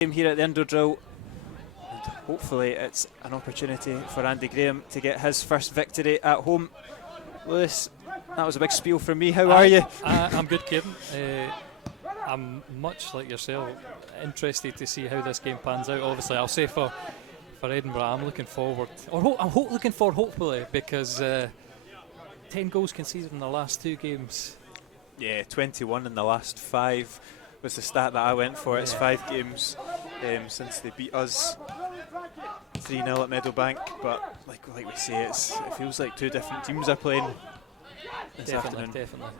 game here at the indoor drill, and hopefully it's an opportunity for Andy Graham to get his first victory at home. Lewis, that was a big spiel from me. How are you? I'm good, Kieran. I'm much like yourself, interested to see how this game pans out. Obviously, I'll say for Edinburgh, I'm looking forward, looking for hopefully, because 10 goals conceded in the last 2 games. Yeah, 21 in the last 5 was the stat that I went for. It's 5 games since they beat us 3-0 at Meadowbank, but like we say, it feels like 2 different teams are playing this afternoon. Definitely.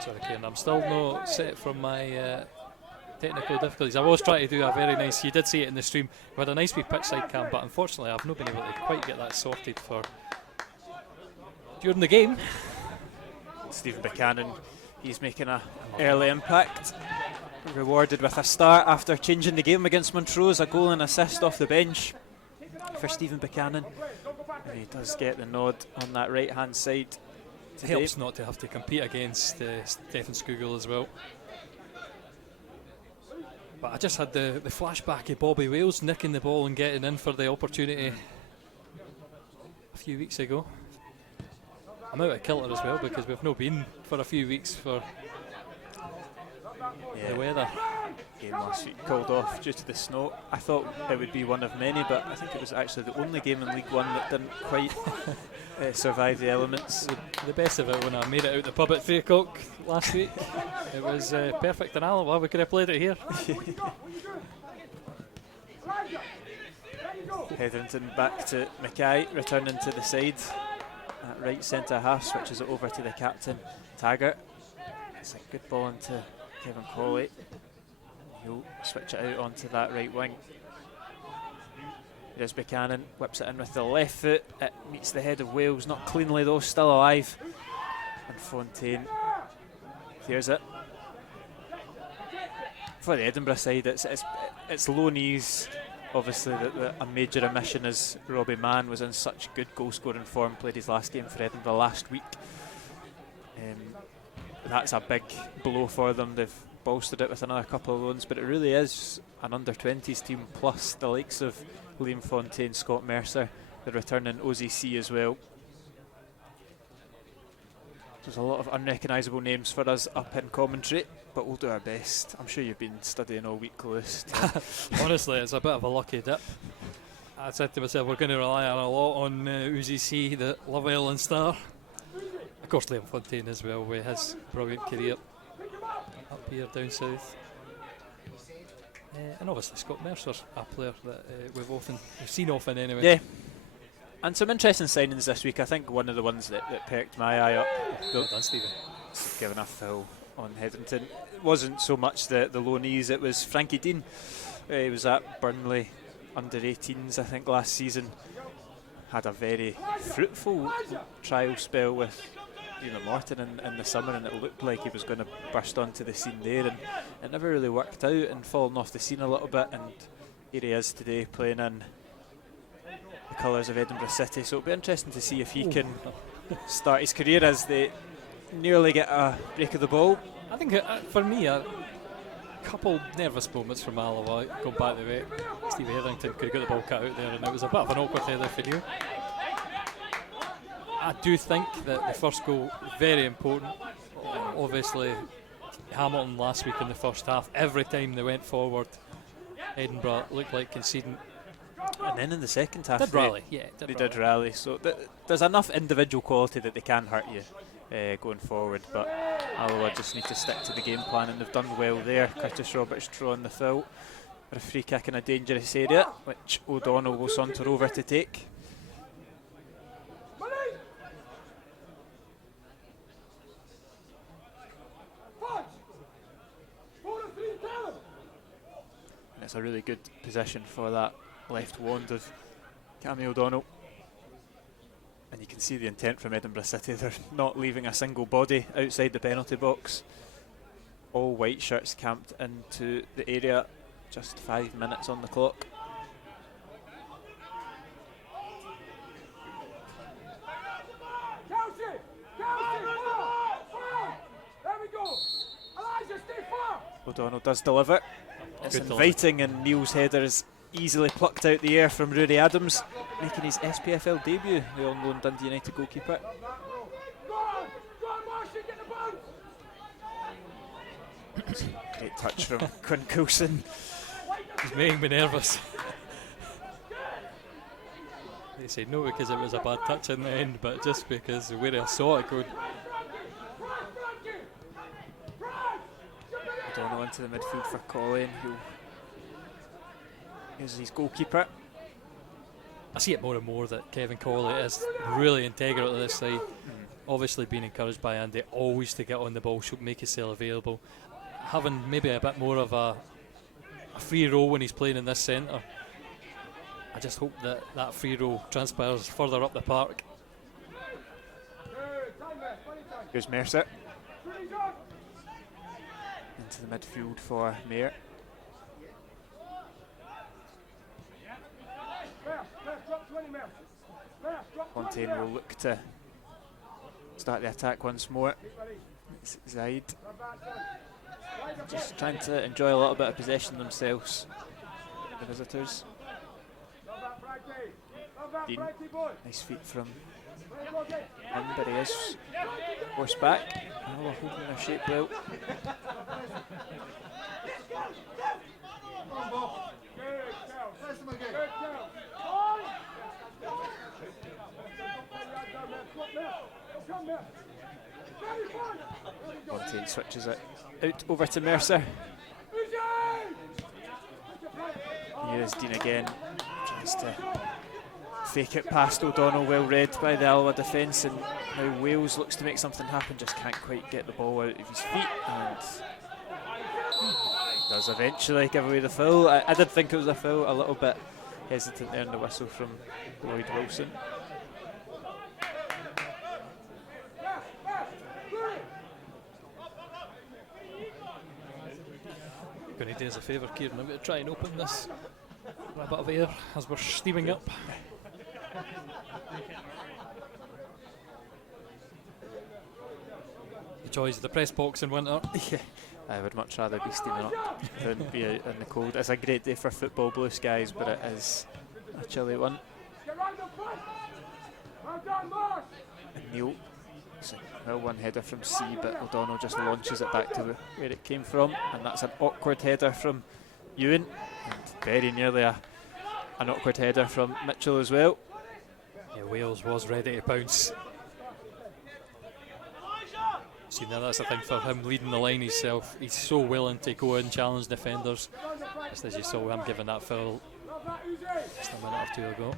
Sorry, Kieran, I'm still not set from my technical difficulties. I was trying to do a very nice, you did see it in the stream, we had a nice wee pitch side cam, but unfortunately I've not been able to quite get that sorted for during the game. Stephen Buchanan, he's making an early impact, rewarded with a start after changing the game against Montrose. A goal and assist off the bench for Stephen Buchanan, and he does get the nod on that right hand side today. Helps not to have to compete against Stephen Skugel as well. But I just had the flashback of Bobby Wales nicking the ball and getting in for the opportunity a few weeks ago. I'm out of kilter as well because we've not been for a few weeks for the weather. Game last week called off due to the snow. I thought it would be one of many, but I think it was actually the only game in League One that didn't quite survive the elements. The best of it when I made it out the pub at 3 o'clock last week. It was perfect in Alloa. We could have played it here. Hetherington back to Mackay, returning to the side. At right centre half, switches it over to the captain, Taggart. It's a good ball into Kevin Colley. He'll switch it out onto that right wing. There's Buchanan, whips it in with the left foot. It meets the head of Wales, not cleanly though, still alive. And Fontaine clears it. For the Edinburgh side, it's low knees. Obviously, a major omission is Robbie Mann was in such good goal-scoring form, played his last game for Edinburgh last week. That's a big blow for them. They've bolstered it with another couple of loans, but it really is an under-20s team, plus the likes of Liam Fontaine, Scott Mercer, the returning OZC as well. There's a lot of unrecognisable names for us up in commentary, but we'll do our best. I'm sure you've been studying all week, Lewis. Honestly, it's a bit of a lucky dip. I said to myself, we're going to rely on a lot on UZC, the Love Island star. Of course, Liam Fontaine as well, with his brilliant career up here down south. And obviously Scott Mercer's a player that we've seen often anyway. Yeah. And some interesting signings this week. I think one of the ones that perked my eye up, well done, Stephen, given a foul on Hetherington, it wasn't so much the low knees, it was Frankie Dean. He was at Burnley under 18s I think last season, had a very fruitful trial spell with Morton in the summer, and it looked like he was going to burst onto the scene there, and it never really worked out and fallen off the scene a little bit, and here he is today playing in the colours of Edinburgh City. So it'll be interesting to see if he can start his career as they nearly get a break of the ball. I think for me, a couple nervous moments from Alloa going back the way Stevie Hetherington could have got the ball cut out there, and it was a bit of an awkward header for you. I do think that the first goal, very important. Obviously, Hamilton last week in the first half, every time they went forward, Edinburgh looked like conceding. And then in the second half, they did rally. So there's enough individual quality that they can hurt you going forward. But Alloa just need to stick to the game plan, and they've done well there. Curtis Roberts drawing the foul for a free kick in a dangerous area, which O'Donnell will saunter over to take. And it's a really good position for that left wand of Cammy O'Donnell, and you can see the intent from Edinburgh City. They're not leaving a single body outside the penalty box. All white shirts camped into the area, just 5 minutes on the clock. O'Donnell does deliver. It's Good inviting, and Neil's header is easily plucked out the air from Rory Adams, making his SPFL debut, the on-loan Dundee United goalkeeper. Great touch from Quinn Coulson. He's making me nervous. They say no because it was a bad touch in the end, but just because where I saw it go. O'Donnell into the midfield for Colin, who is his goalkeeper. I see it more and more that Kevin Colley is really integral to this side. Obviously being encouraged by Andy always to get on the ball, should make himself available. Having maybe a bit more of a free role when he's playing in this centre. I just hope that that free role transpires further up the park. Here's Mercer. Into the midfield for Mayer. Fontaine will look to start the attack once more. It's Zaid. Just trying to enjoy a little bit of possession themselves, the visitors. Dean, nice feet from him, but he is forced back. Alloa holding their shape well. Fontaine switches it out over to Mercer. Here is Dean again, tries to fake it past O'Donnell, well read by the Alloa defence, and now Wales looks to make something happen, just can't quite get the ball out of his feet, and does eventually give away the foul. I did think it was a foul, a little bit hesitant there in the whistle from Lloyd Wilson. Going to do us a favour, Kieran. I'm going to try and open this for a bit of air as we're steaming up. The joys of the press box in winter. Yeah, I would much rather be steaming up than be out in the cold. It's a great day for football, blue skies, but it is a chilly one. And Neil, it's a well-won header from C, but O'Donnell just launches it back to where it came from, and that's an awkward header from Ewan, and very nearly an awkward header from Mitchell as well. Yeah, Wales was ready to pounce. See, now that's the thing for him, leading the line himself. He's so willing to go in, challenge defenders. Just as you saw him giving that foul just a minute or two ago.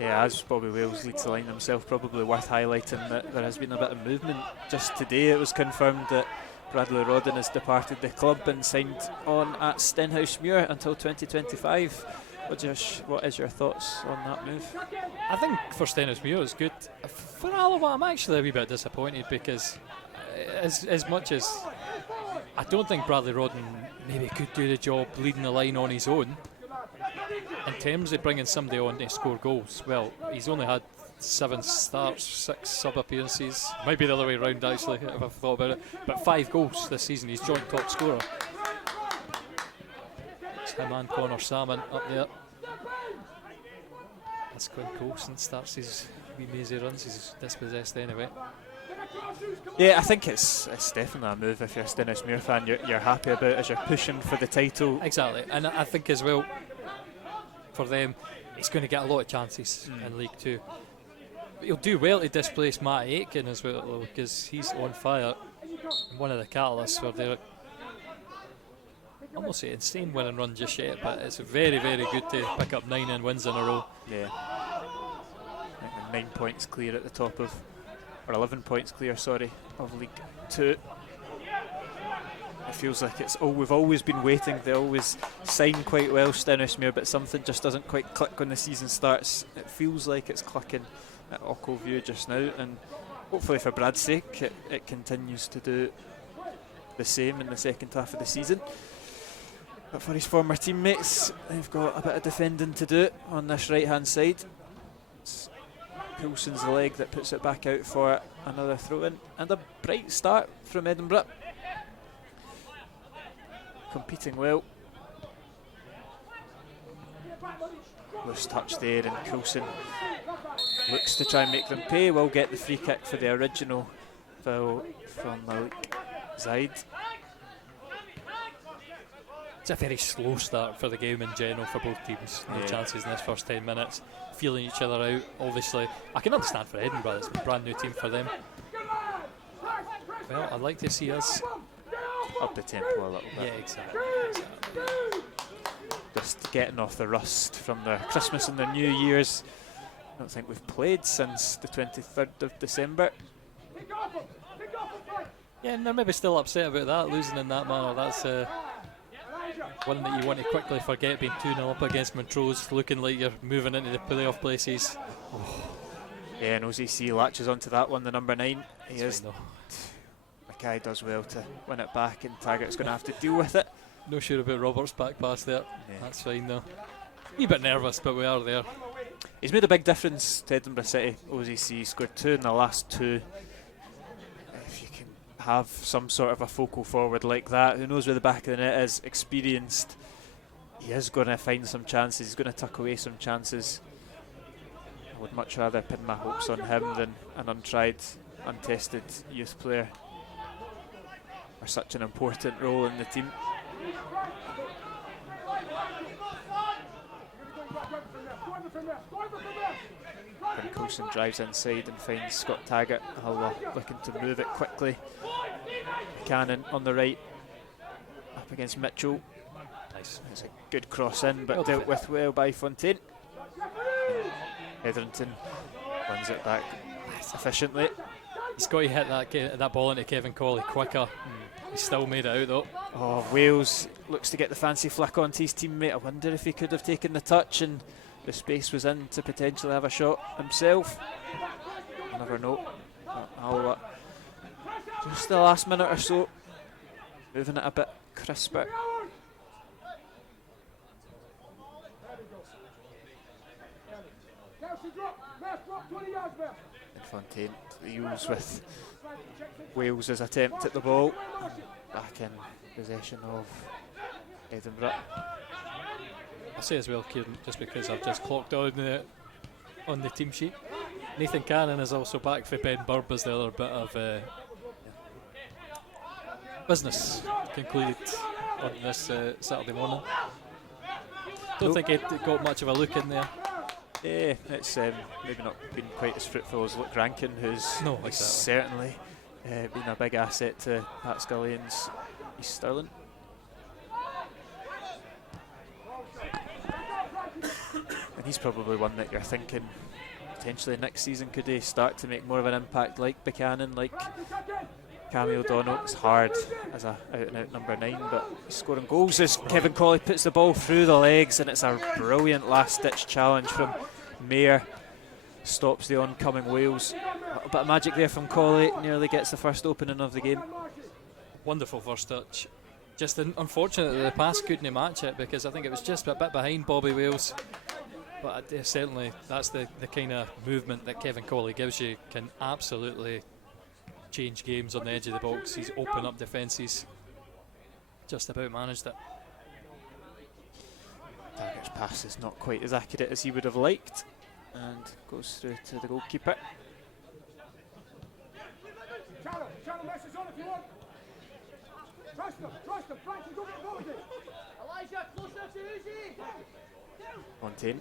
Yeah, as Bobby Wales leads the line himself, probably worth highlighting that there has been a bit of movement. Just today it was confirmed that Bradley Rodden has departed the club and signed on at Stenhousemuir until 2025. What is your thoughts on that move? I think for Stenhousemuir it's good. For Alloa, I'm actually a wee bit disappointed because as much as I don't think Bradley Rodden maybe could do the job leading the line on his own, in terms of bringing somebody on to score goals, well, he's only had 7 starts, 6 sub-appearances. Might be the other way around actually, if I've thought about it. But 5 goals this season, he's joint top scorer. It's him and Connor Salmon up there. As Quinn Coulson starts his wee mazy runs, he's dispossessed anyway. Yeah, I think it's definitely a move if you're a Stenhousemuir fan. You're happy about as you're pushing for the title. Exactly, and I think as well for them, he's going to get a lot of chances in League Two. He'll do well to displace Matt Aitken as well, though, because he's on fire. One of the catalysts for their, I almost say insane winning run just yet, but it's very, very good to pick up 9 wins in a row. Yeah, I think they're 9 points clear at the top of, or 11 points clear, sorry, of League Two. It feels like we've always been waiting. They always sign quite well, Stenhousemuir, but something just doesn't quite click when the season starts. It feels like it's clicking at Ochilview just now, and hopefully for Brad's sake it continues to do the same in the second half of the season. But for his former teammates, they've got a bit of defending to do on this right hand side. It's Coulson's leg that puts it back out for another throw in, and a bright start from Edinburgh. competing well. Loose touch there, and Coulson looks to try and make them pay. Will get the free kick for the original foul from Malik Zaid. It's a very slow start for the game in general for both teams. No chances in this first 10 minutes. Feeling each other out, obviously. I can understand for Edinburgh, it's a brand new team for them. Well, I'd like to see us up the tempo a little bit. Yeah, exactly. Just getting off the rust from the Christmas and the New Year's. I don't think we've played since the 23rd of December. Yeah, and they're maybe still upset about that, losing in that manner. That's one that you want to quickly forget, being 2-0 up against Montrose, looking like you're moving into the playoff places. Yeah, and OZC latches onto that one, the number 9. He That's is. Mackay does well to win it back, and Taggart's going to have to deal with it. No sure about Roberts' back pass there. Yeah. That's fine though. A wee bit nervous, but we are there. He's made a big difference to Edinburgh City. OZC scored 2 in the last 2. If you can have some sort of a focal forward like that, who knows where the back of the net is, experienced, he is going to find some chances. He's going to tuck away some chances. I would much rather pin my hopes on him than an untried, untested youth player for such an important role in the team. And Coulson drives inside and finds Scott Taggart. Alloa looking to move it quickly. Cannon on the right, up against Mitchell. Nice. It's a good cross in, but dealt with well by Fontaine. Hetherington wins it back efficiently. He's got to hit that ball into Kevin Colley quicker. He still made it out though. Oh, Wales looks to get the fancy flick onto his teammate. I wonder if he could have taken the touch and the space was in to potentially have a shot himself. Never know. Alloa, just the last minute or so, moving it a bit crisper. And Fontaine deals with Wales' attempt at the ball. Back in possession of Edinburgh. I'll say as well, Kieran, just because I've just clocked on the team sheet, Nathan Cannon is also back for Ben Burb as the other bit of business concluded on this Saturday morning. Don't think he'd got much of a look in there. Yeah, it's maybe not been quite as fruitful as Luke Rankin, who's certainly been a big asset to Pat Scullion's East Stirling. And he's probably one that you're thinking potentially next season could he start to make more of an impact like Buchanan, like Cammy O'Donnell. It's hard as a out-and-out number 9, but he's scoring goals as Kevin Colley puts the ball through the legs, and it's a brilliant last-ditch challenge from Mayer. Stops the oncoming Wales. A little bit of magic there from Colley, nearly gets the first opening of the game. Wonderful first touch. Just unfortunate that the pass couldn't match it, because I think it was just a bit behind Bobby Wales. But certainly that's the kind of movement that Kevin Colley gives you, can absolutely change games on the edge of the box. He's opened up defences, just about managed it. Taggart's pass is not quite as accurate as he would have liked, and goes through to the goalkeeper. Fontaine.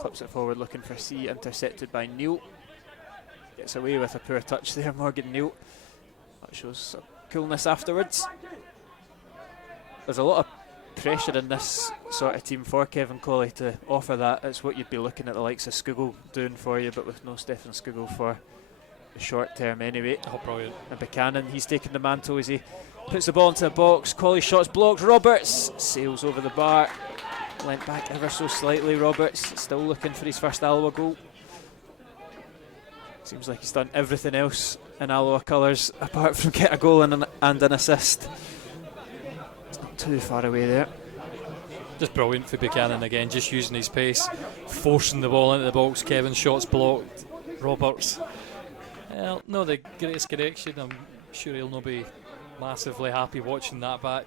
Flips it forward looking for C, intercepted by Neil. Gets away with a poor touch there, Morgan Neil. That shows some coolness afterwards. There's a lot of pressure in this sort of team for Kevin Colley to offer that. It's what you'd be looking at the likes of Skugel doing for you, but with no Stefan Skugel for the short term anyway. Oh, brilliant. And Buchanan, he's taking the mantle as he puts the ball into the box. Colley shot's blocked. Roberts sails over the bar. Lent back ever so slightly. Roberts still looking for his first Alloa goal. Seems like he's done everything else in Alloa colours apart from get a goal and an assist. It's not too far away there. Just brilliant for Buchanan again, just using his pace, forcing the ball into the box. Kevin's shot's blocked. Roberts Well, not the greatest connection. I'm sure he'll not be massively happy watching that back.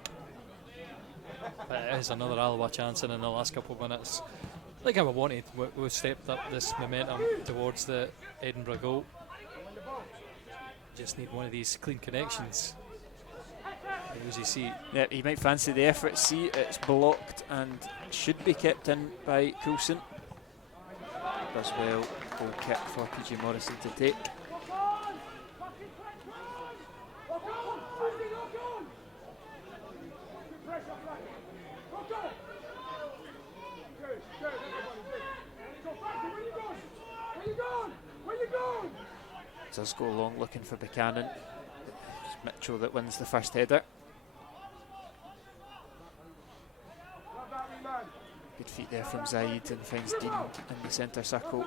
But it is another Alloa chance in the last couple of minutes. Like I wanted, we've stepped up this momentum towards the Edinburgh goal. Just need one of these clean connections. As you see, yeah, he might fancy the effort. See, it's blocked and should be kept in by Coulson. Does well. Goal kick for PJ Morrison to take. Does go long looking for Buchanan. It's Mitchell that wins the first header. Good feet there from Zaid and finds Dean in the centre circle.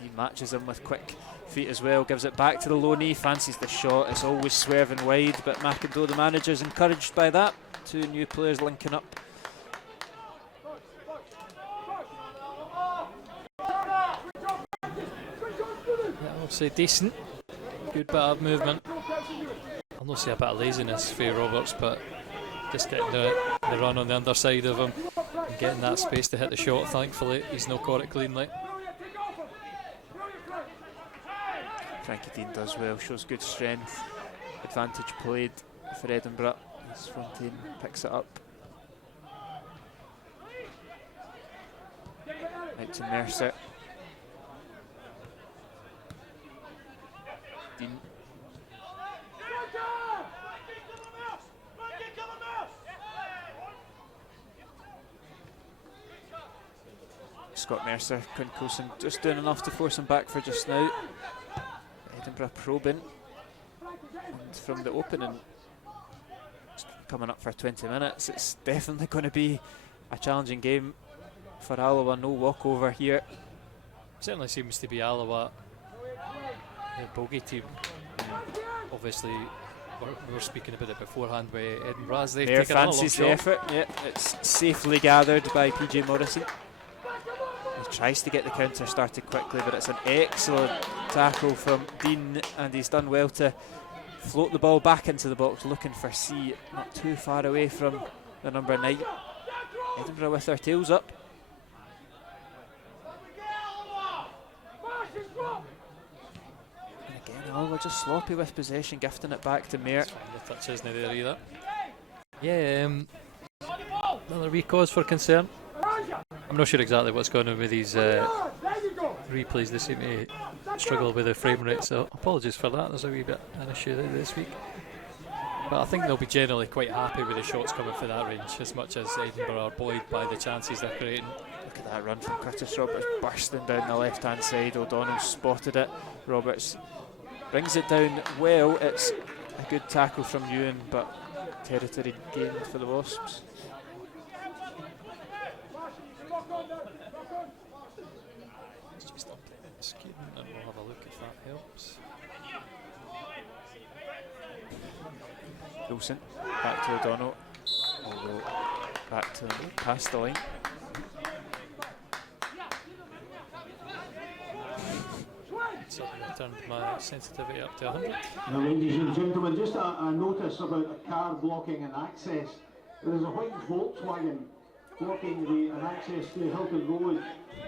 He matches him with quick feet as well, gives it back to the low knee, fancies the shot. It's always swerving wide, but McIndoe, the manager's encouraged by that. Two new players linking up. I'll say decent. Good bit of movement. I'll not say a bit of laziness for Roberts, but just getting the run on the underside of him and getting that space to hit the shot. Thankfully, he's not caught it cleanly. Frankie Dean does well, shows good strength. Advantage played for Edinburgh as Fontaine picks it up. Out to Mercer. Dean. Scott Mercer, Quinn Coulson just doing enough to force him back for just now. Edinburgh probing, and from the opening, coming up for 20 minutes, it's definitely going to be a challenging game for Alloa. No walkover here. Certainly seems to be Alloa, the bogey team. Obviously, we were speaking about it beforehand with Edinburgh as they've taken another long shot. The effort, yeah, it's safely gathered by PJ Morrison. He tries to get the counter started quickly, but it's an excellent tackle from Dean, and he's done well to float the ball back into the box, looking for C, not too far away from the number 9. Edinburgh with their tails up. And again, Alloa just sloppy with possession, gifting it back to Mayer. The touch isn't there either. Yeah, another wee cause for concern. I'm not sure exactly what's going on with these replays. They seem to struggle with the frame rate, so apologies for that. There's a wee bit of an issue there this week. But I think they'll be generally quite happy with the shots coming for that range, as much as Edinburgh are buoyed by the chances they're creating. Look at that run from Curtis Roberts, bursting down the left-hand side. O'Donnell spotted it. Roberts brings it down well. It's a good tackle from Ewan, but territory gained for the Wasps. And we'll have a look if that helps. Wilson, back to O'Donnell. Although back to past the line. Suddenly turned my sensitivity up to 100. Now, ladies and gentlemen, just a notice about a car blocking an access. There is a white Volkswagen blocking an access to Hilton Road.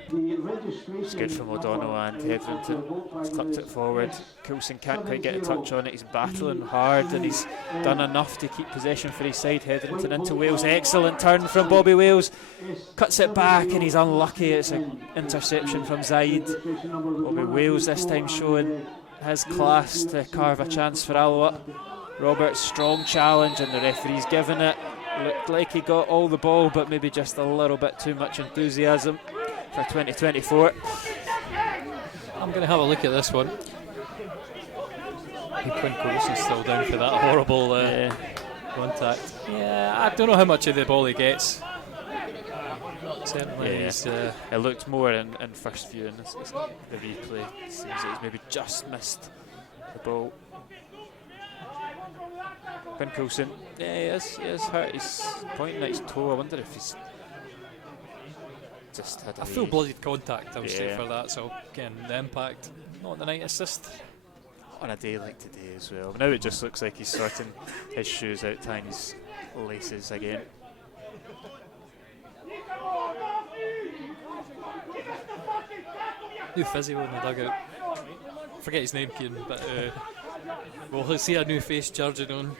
The registration. It's good from O'Donnell and Hetherington. He's clipped it forward. Coulson can't quite get a touch on it. He's battling hard and he's done enough to keep possession for his side. Hetherington into Wales. Excellent turn from Bobby Wales. Cuts it back and he's unlucky. It's an interception from Zaid. Bobby Wales this time showing his class to carve a chance for Alloa. Roberts, strong challenge, and the referee's given it. Looked like he got all the ball, but maybe just a little bit too much enthusiasm for 2024. I'm going to have a look at this one. I think Quinn Coulson's still down for that horrible contact. Yeah, I don't know how much of the ball he gets. Certainly, he's, it looked more in first view, and the replay seems that he's maybe just missed the ball. Quinn Coulson, yeah, he is hurt. He's pointing at his toe. I wonder if he's just had a full-blooded contact, I would say, for that. So again, the impact, not the night assist. on a day like today as well. Now it just looks like he's sorting his shoes out, tying his laces again. New physio in the dugout. Forget his name, Kieran, but we'll see a new face charging on.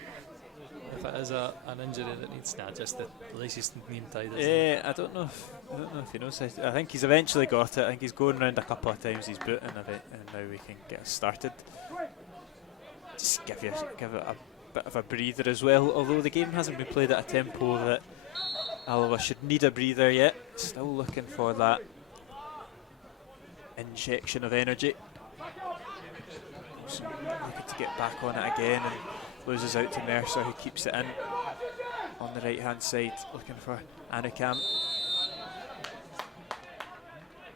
If it is an injury that needs, just the laces need tied. I don't know if he knows. I think he's eventually got it. I think he's going round a couple of times. He's booting a bit, and now we can get started. Just give it a bit of a breather as well. Although the game hasn't been played at a tempo that Alloa should need a breather yet. Still looking for that injection of energy. So looking to get back on it again, and loses out to Mercer, who keeps it in on the right hand side, looking for Anukam.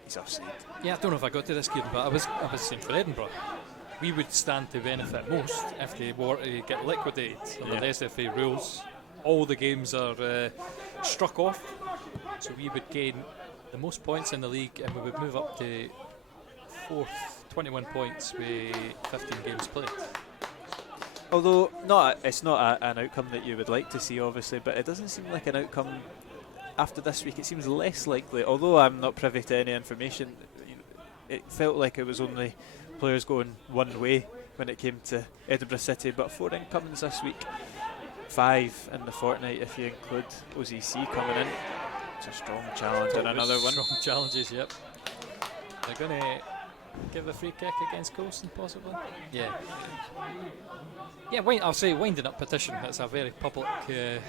He's offside. Yeah, I don't know if I got to this, Kieran, but I was saying for Edinburgh, we would stand to benefit most if they were to get liquidated under the SFA rules. All the games are struck off, so we would gain the most points in the league, and we would move up to 4th, 21 points with 15 games played. Although it's not an outcome that you would like to see, obviously, but it doesn't seem like an outcome after this week. It seems less likely, although I'm not privy to any information. It felt like it was only players going one way when it came to Edinburgh City, but 4 incomings this week, 5 in the fortnight if you include OZC coming in. It's a strong challenge and another one. Strong challenges, yep. They're going to give a free kick against Coulson, possibly? Yeah. Yeah, I'll say winding up petition. It's a very public pay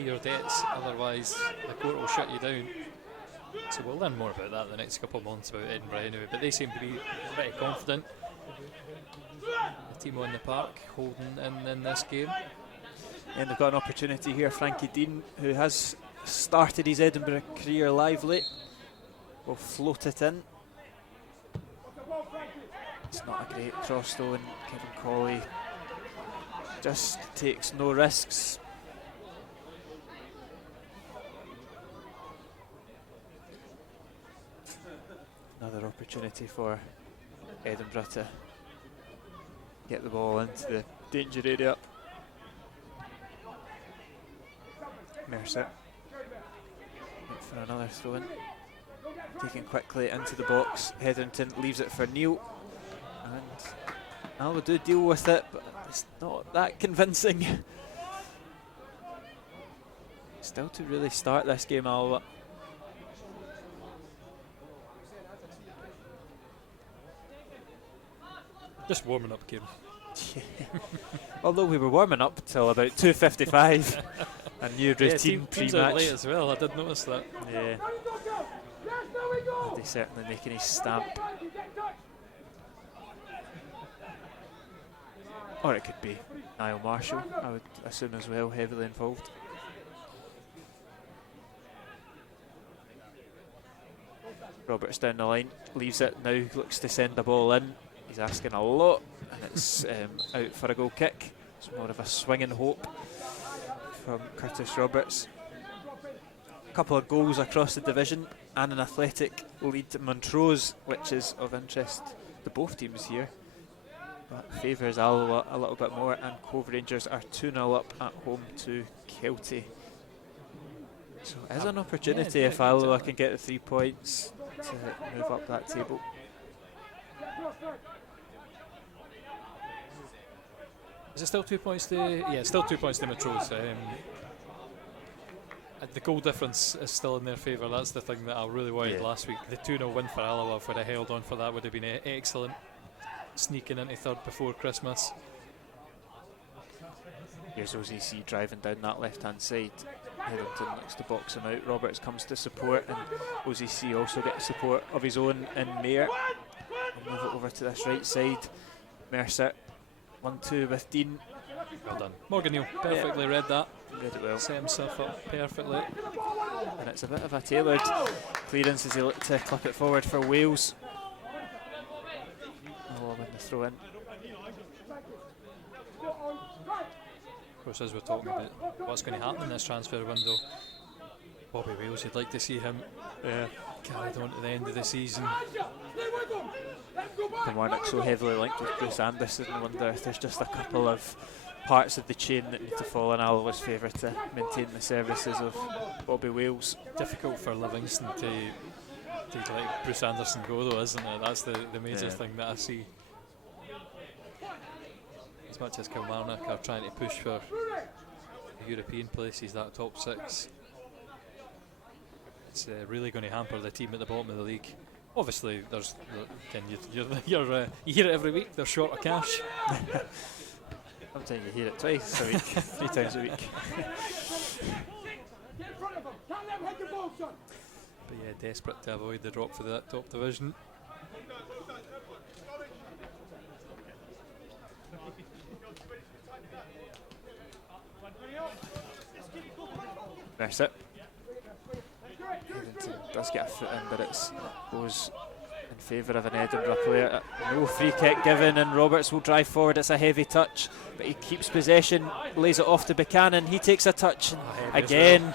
your debts, otherwise the court will shut you down. So we'll learn more about that the next couple of months about Edinburgh anyway, but they seem to be pretty confident. The team on the park holding in this game. And they've got an opportunity here. Frankie Dean, who has started his Edinburgh career lively, will float it in. It's not a great cross though, and Kevin Colley just takes no risks. Another opportunity for Edinburgh to get the ball into the danger area. Mercer wait for another throw in. Taken quickly into the box. Hetherington leaves it for Neil. And Alloa do deal with it, but it's not that convincing. Still to really start this game, Alloa. Just warming up, Kieran. Although we were warming up till about 2:55. A new routine teams pre-match. are late as well, I did notice that. Yeah. They certainly making his stamp. Or it could be Niall Marshall, I would assume as well, heavily involved. Roberts down the line, leaves it now, looks to send the ball in. He's asking a lot, and it's out for a goal kick. It's more of a swinging hope from Curtis Roberts. A couple of goals across the division and an athletic lead to Montrose, which is of interest to both teams here. But favours Alloa a little bit more, and Cove Rangers are 2-0 up at home to Kelty. So it is an opportunity if Alloa can get the 3 points to move up that table. Is it still 2 points to... Yeah, it's still 2 points to Montrose. The goal difference is still in their favour. That's the thing that I really worried last week. The 2-0 win for Alloa, if we'd have held on for that, would have been excellent. Sneaking into third before Christmas. Here's OZC driving down that left hand side. Hetherington looks to box him out. Roberts comes to support, and OZC also gets support of his own in Mayer. We'll move it over to this right side. Mercer 1-2 with Dean. Well done. Morgan Neal perfectly read that. Read it well. Set himself up perfectly. And it's a bit of a tailored clearance as he looked to clip it forward for Wales. Oh, when the throw in. Of course, as we're talking about what's going to happen in this transfer window, Bobby Wales, you'd like to see him carried on to the end of the season. Kilmarnock so heavily linked with Bruce Anderson. I wonder if there's just a couple of parts of the chain that need to fall in Alloa's favour to maintain the services of Bobby Wales. Difficult for Livingston to let Bruce Anderson go, though, isn't it? That's the major thing that I see. As much as Kilmarnock are trying to push for European places, that top 6, it's really going to hamper the team at the bottom of the league. Obviously, there's you hear it every week. They're short of cash. Sometimes you hear it twice a week, 3 times a week. But yeah, desperate to avoid the drop for that top division. That's it. Edmonton does get a foot in, but it goes in favour of an Edinburgh player. No free kick given, and Roberts will drive forward. It's a heavy touch, but he keeps possession, lays it off to Buchanan. He takes a touch, and again,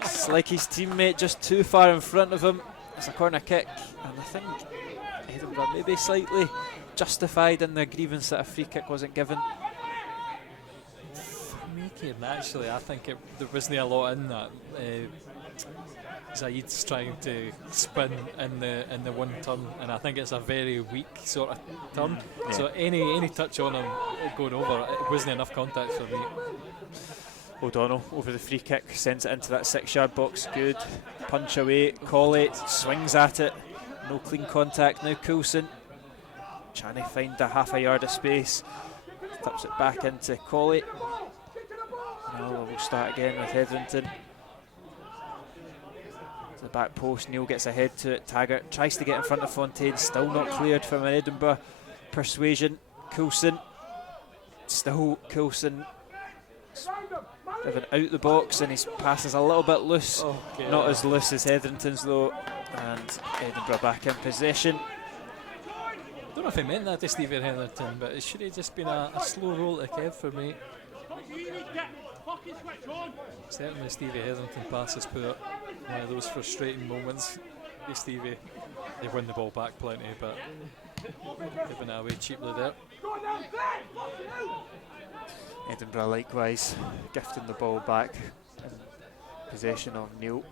it's like his teammate just too far in front of him. It's a corner kick, and I think Edinburgh maybe slightly justified in their grievance that a free kick wasn't given. Actually, I think there wasn't a lot in that. Zaid's trying to spin in the one turn, and I think it's a very weak sort of turn. So any touch on him going over, it wasn't enough contact for me. O'Donnell over the free kick, sends it into that 6-yard box. Good punch away. Colley swings at it. No clean contact. Now Coulson trying to find a half a yard of space. Tips it back into Colley. Now we'll start again with Hetherington. To the back post, Neil gets ahead to it. Taggart tries to get in front of Fontaine, still not cleared from an Edinburgh persuasion. Coulson, still Coulson driven out the box, and his pass is a little bit loose. Not as loose as Hetherington's though, and Edinburgh back in possession. I don't know if he meant that to Stevie Hetherington, but it should have just been a slow roll to Kev for me. Certainly Stevie Hetherington passes put one of those frustrating moments. Stevie, they win the ball back plenty, but giving it away cheaply there. Edinburgh likewise gifting the ball back in possession of Neil.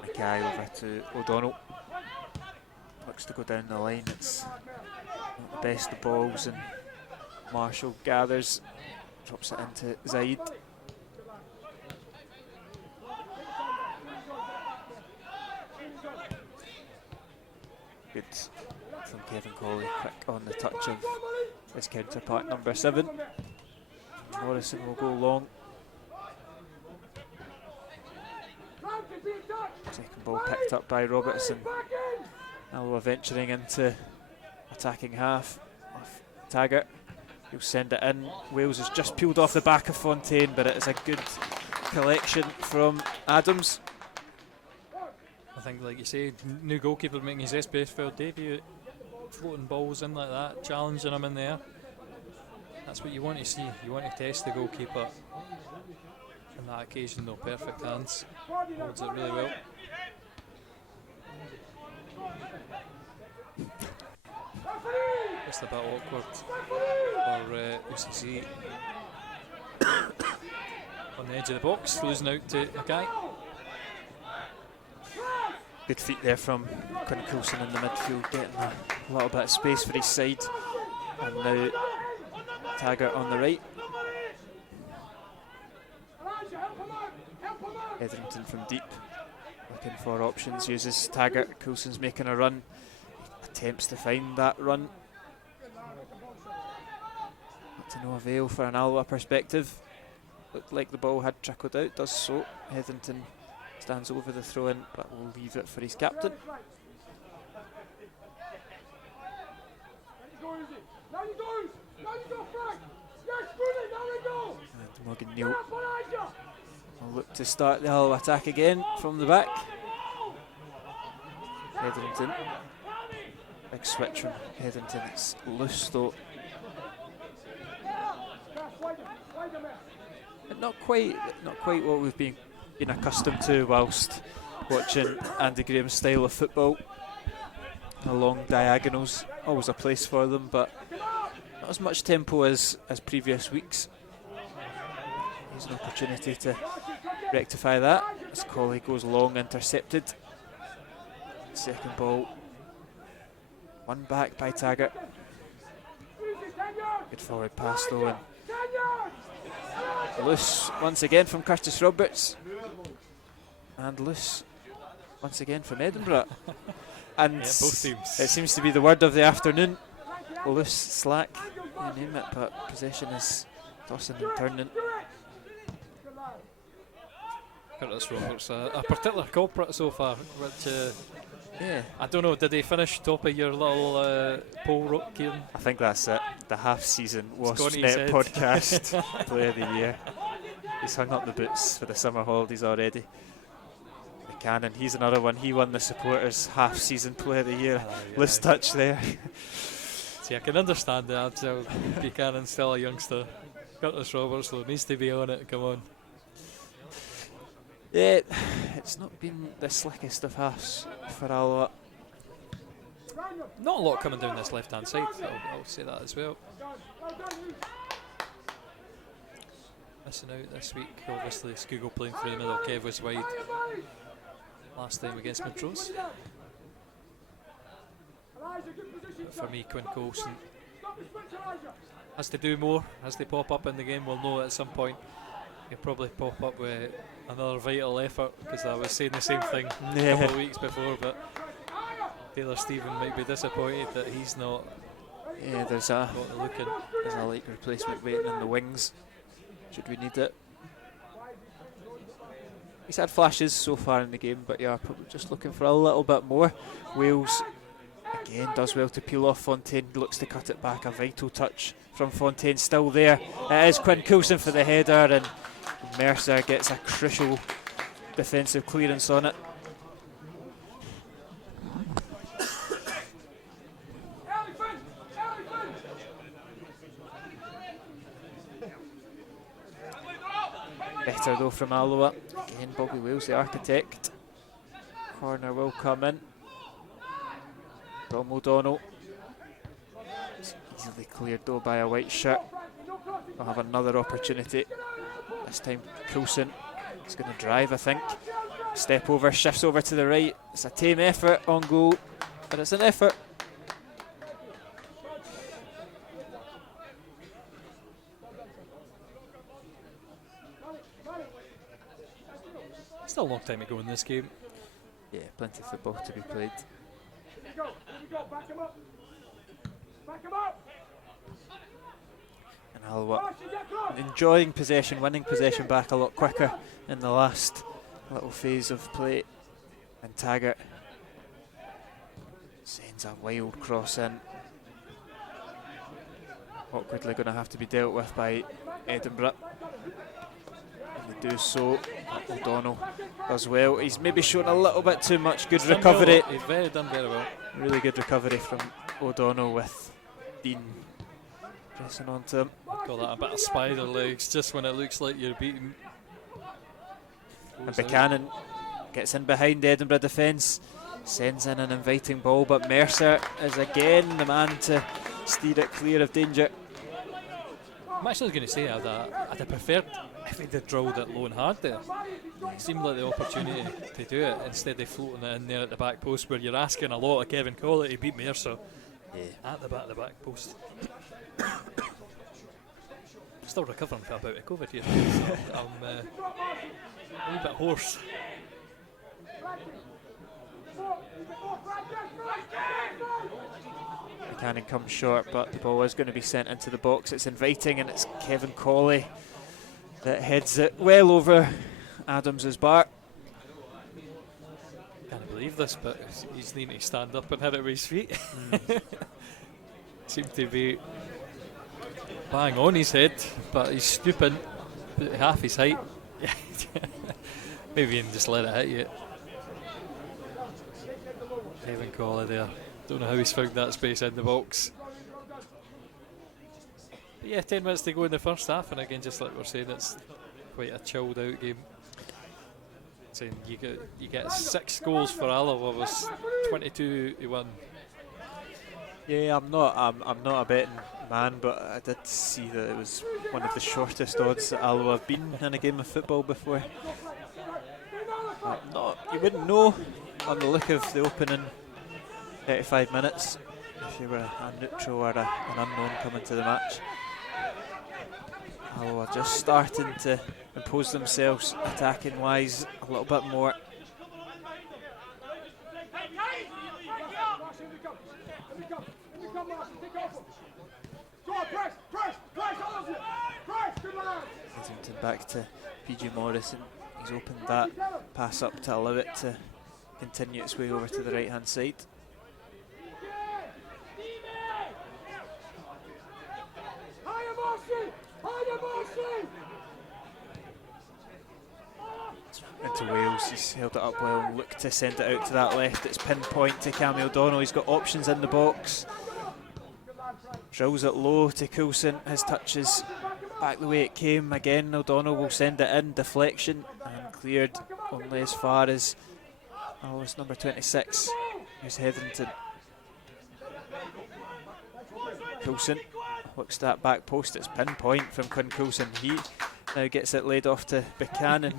Mackay over to O'Donnell. Looks to go down the line. It's not the best of balls, and Marshall gathers, drops it into Zaid. Good from Kevin Colley, quick on the touch of his counterpart number 7. Morrison will go long. Second ball picked up by Robertson. Alloa venturing into attacking half of Taggart. He'll send it in. Wales has just peeled off the back of Fontaine, but it is a good collection from Adams. I think, like you say, new goalkeeper making his SPFL debut, floating balls in like that, challenging him in there. That's what you want to see. You want to test the goalkeeper. On that occasion, though, perfect hands. Holds it really well. Just a bit awkward for UCC. On the edge of the box, losing out to Mackay. Good feet there from Quinn Coulson in the midfield, getting a little bit of space for his side. And now Taggart on the right. Hetherington from deep, looking for options, uses Taggart. Coulson's making a run, attempts to find that run. Not to no avail for an Alloa perspective. Looked like the ball had trickled out, does so. Hetherington stands over the throw-in, but will leave it for his captain. And Morgan Neal will look to start the Alloa attack again from the back. Hetherington, big switch from Hetherington. It's loose though. But not quite what we've been been accustomed to whilst watching Andy Graham's style of football. The long diagonals, always a place for them, but not as much tempo as previous weeks. Here's an opportunity to rectify that as Colley goes long, intercepted. Second ball, won back by Taggart. Good forward pass though, and loose once again from Curtis Roberts, and loose once again from Edinburgh. And yeah, both teams. It seems to be the word of the afternoon. Loose, slack, you name it, but possession is tossing and turning. Curtis Roberts, a particular culprit so far, which Yeah, I don't know, did he finish top of your little poll, Kieran? I think that's it. The half-season gone to his Wasps.net head. podcast Player of the Year. He's hung up the boots for the summer holidays already. Buchanan, he's another one. He won the supporters half-season Player of the Year. Loose touch there. See, I can understand that. Buchanan's still a youngster. Curtis Roberts, though, needs to be on it. Come on. Yeah, it's not been the slickest of halves for Alloa. Not a lot coming down this left-hand side. I'll say that as well. Missing out this week. Obviously, Skugel playing through the middle. Kev was wide last time against Montrose. For me, Quinn Coulson has to do more. Has to pop up in the game. We'll know at some point. He'll probably pop up with another vital effort, because I was saying the same thing a couple of weeks before, but Taylor Stephen might be disappointed that he's not There's a late replacement waiting in the wings should we need it. He's had flashes so far in the game, but yeah, probably just looking for a little bit more. Wales again does well to peel off Fontaine, looks to cut it back. A vital touch from Fontaine, still there. It is Quinn Coulson for the header, and Mercer gets a crucial defensive clearance on it. Better though from Alloa. Again, Bobby Wales, the architect. Corner will come in. Dom O'Donnell. It's easily cleared though by a white shirt. We'll have another opportunity. This time Coulson is going to drive, I think. Step over, shifts over to the right. It's a tame effort on goal, but it's an effort. Still a long time to go in this game. Yeah, plenty of football to be played. And Alloa enjoying possession, winning possession back a lot quicker in the last little phase of play. And Taggart sends a wild cross in. Awkwardly going to have to be dealt with by Edinburgh. And they do so. O'Donnell does well. He's maybe shown a little bit too much. Good recovery. He's done very well. Really good recovery from O'Donnell with Dean pressing onto him. I call that a bit of spider legs, just when it looks like you're beaten. And Buchanan gets in behind the Edinburgh defence, sends in an inviting ball, but Mercer is again the man to steer it clear of danger. I'm actually going to say I'd have preferred if he'd have drilled it low and hard there. It seemed like the opportunity to do it instead of floating it in there at the back post, where you're asking a lot of Kevin Colley to beat Mercer at the back post. Still recovering from a bout of COVID here, so I'm a wee bit hoarse. Buchanan comes short, but the ball is going to be sent into the box. It's inviting, and it's Kevin Colley that heads it well over Adams's bar. Can't believe this, but he's needing to stand up and hit it with his feet. Seemed to be bang on his head, but he's stooping half his height. Maybe you can just let it hit you. Kevin Colley there. Don't know how he's found that space in the box. But yeah, 10 minutes to go in the first half, and again, just like we're saying, it's quite a chilled out game. saying you get 6 goals for Alloa was 22-1. Yeah, I'm not a betting man, but I did see that it was one of the shortest odds that Alloa have been in a game of football before. You wouldn't know on the look of the opening 35 minutes if you were a neutral or an unknown coming to the match. Alloa just starting to impose themselves attacking wise a little bit more. Edmonton back to PG Morrison. He's opened that pass up to allow it to continue its way over to the right hand side. Into Wales, he's held it up well and looked to send it out to that left. It's pinpoint to Cammy O'Donnell. He's got options in the box. Drills it low to Coulson. His touches back the way it came. Again, O'Donnell will send it in. Deflection and cleared only as far as it's number 26, who's Hetherington. Coulson looks at that back post. It's pinpoint from Quinn Coulson. He now gets it laid off to Buchanan.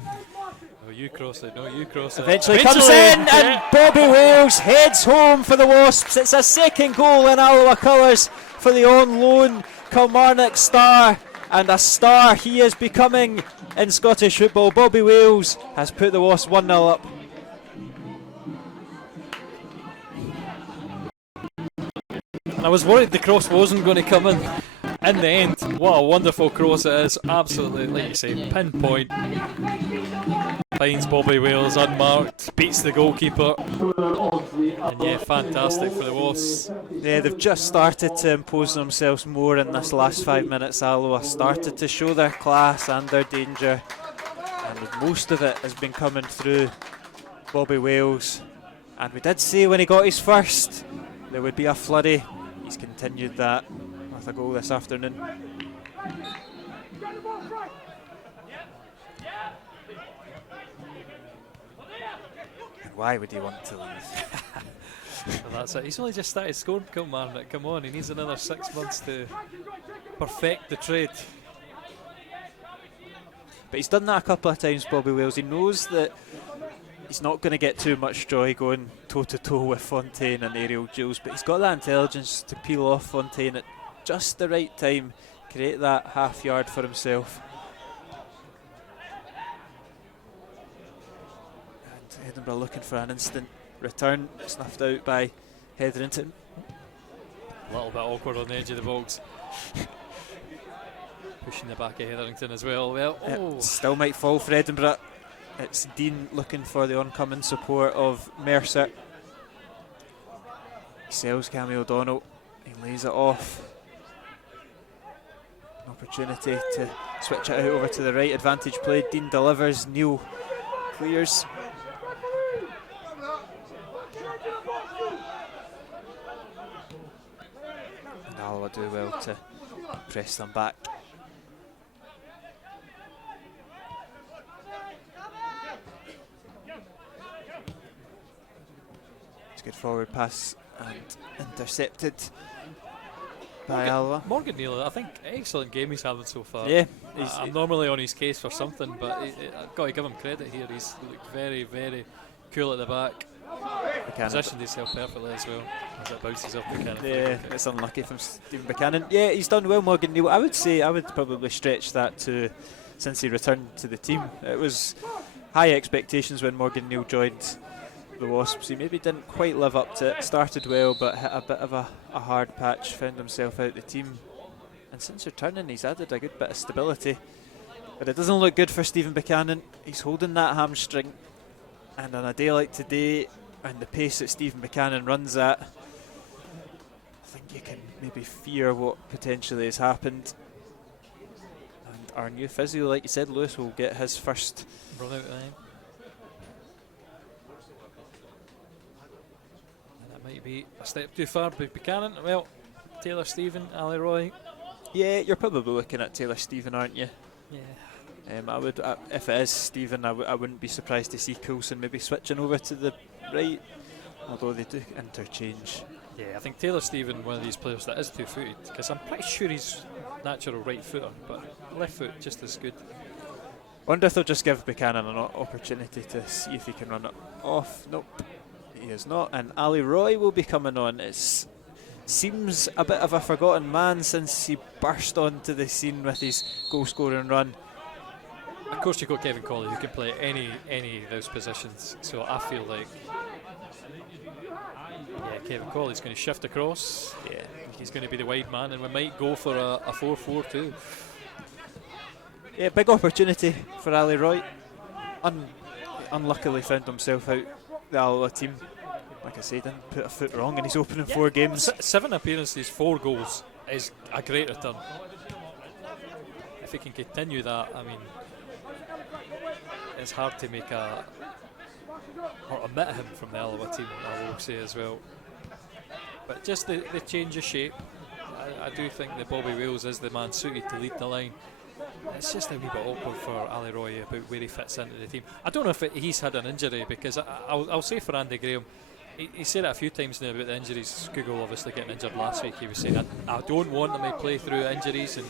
No, you cross it. No, you cross it. Eventually comes in, and Bobby Wales heads home for the Wasps. It's a second goal in Alloa colours for the on loan Kilmarnock star, and a star he is becoming in Scottish football. Bobby Wales has put the Wasps 1-0 up. And I was worried the cross wasn't going to come in. In the end, what a wonderful cross it is. Absolutely, like you say, pinpoint. Finds Bobby Wales unmarked, beats the goalkeeper. And yeah, fantastic for the Wasps. Yeah, they've just started to impose themselves more in this last 5 minutes. Alloa started to show their class and their danger, and most of it has been coming through Bobby Wales. And we did say when he got his first there would be a flurry. He's continued that with a goal this afternoon. And why would he want to leave? Well, that's it. He's only just started scoring, Kilmarnock. Come on, he needs another 6 months to perfect the trade. But he's done that a couple of times, Bobby Wales. He knows that he's not going to get too much joy going toe-to-toe with Fontaine and aerial duels, but he's got that intelligence to peel off Fontaine at just the right time, create that half yard for himself. And Edinburgh looking for an instant return, snuffed out by Hetherington. A little bit awkward on the edge of the box. Pushing the back of Hetherington as well. Well, still might fall for Edinburgh. It's Dean looking for the oncoming support of Mercer. He sells Cammy O'Donnell. He lays it off. An opportunity to switch it out over to the right. Advantage played. Dean delivers. Neil clears. And Alloa do well to press them back. Good forward pass and intercepted by Alloa. Morgan Neal, I think excellent game he's having so far. Yeah, I'm normally on his case for something, but I've got to give him credit here. He's looked very, very cool at the back. Positioned himself perfectly as well as it bounces off Buchanan. Yeah, it's unlucky from Stephen Buchanan. Yeah, he's done well, Morgan Neal. I would probably stretch that to since he returned to the team. It was high expectations when Morgan Neal joined the Wasps. He maybe didn't quite live up to it. Started well, but hit a bit of a hard patch, found himself out the team, and since returning he's added a good bit of stability. But it doesn't look good for Stephen Buchanan. He's holding that hamstring, and on a day like today and the pace that Stephen Buchanan runs at, I think you can maybe fear what potentially has happened. And our new physio, like you said, Lewis, will get his first run out of time. Might be a step too far by Buchanan. Well, Taylor Stephen, Ali Roy. Yeah, you're probably looking at Taylor Stephen, aren't you? Yeah. If it is Stephen, I wouldn't be surprised to see Coulson maybe switching over to the right, although they do interchange. Yeah, I think Taylor Stephen, one of these players that is two-footed, because I'm pretty sure he's natural right footer, but left foot just as good. Wonder if they'll just give Buchanan an opportunity to see if he can run it off. Nope, he is not. And Ali Roy will be coming on. It seems a bit of a forgotten man since he burst onto the scene with his goal-scoring run. Of course, you've got Kevin Colley who can play any of those positions. So I feel like, Kevin Colley's going to shift across. Yeah, he's going to be the wide man, and we might go for a 4-4-2. Yeah, big opportunity for Ali Roy. Unluckily found himself out the Alloa team. Like I said, didn't put a foot wrong in his opening 4 games. 7 appearances, 4 goals is a great return. If he can continue that, I mean, it's hard to make or omit him from the Alloa team, I will say as well. But just the change of shape, I do think that Bobby Wales is the man suited to lead the line. It's just a wee bit awkward for Ali Roy about where he fits into the team. I don't know if he's had an injury, because I'll say for Andy Graham, he said it a few times now about the injuries. Google obviously getting injured last week. He was saying, I don't want him to play through injuries. And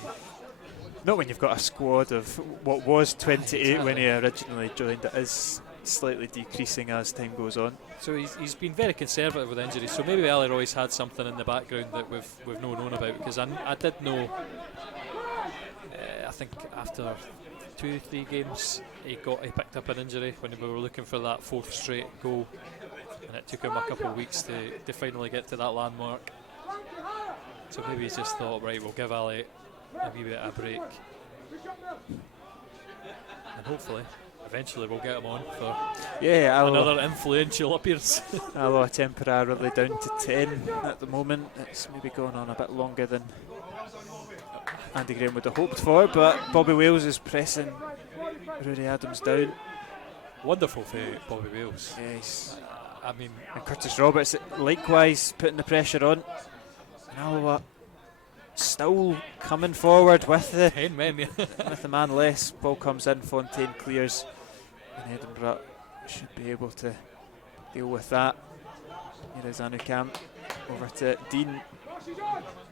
not when you've got a squad of what was 28 when he originally joined. It is slightly decreasing as time goes on. So he's been very conservative with injuries. So maybe Ali Roy's had something in the background that we've not known about, because I did know. I think after 2-3 games he picked up an injury when we were looking for that 4th straight goal, and it took him a couple of weeks to finally get to that landmark. So maybe he's just thought, right, we'll give Ali a wee bit of a break, and hopefully eventually we'll get him on for another influential appearance. Alloa temporarily down to 10 at the moment. It's maybe going on a bit longer than Andy Graham would have hoped for, but Bobby Wales is pressing Rudy Adams down. Wonderful for Bobby Wales. Yes. I mean, and Curtis Roberts likewise putting the pressure on. And Alloa still coming forward with the 10 men. with the man less. Ball comes in, Fontaine clears, and Edinburgh should be able to deal with that. Here is Anukam over to Dean.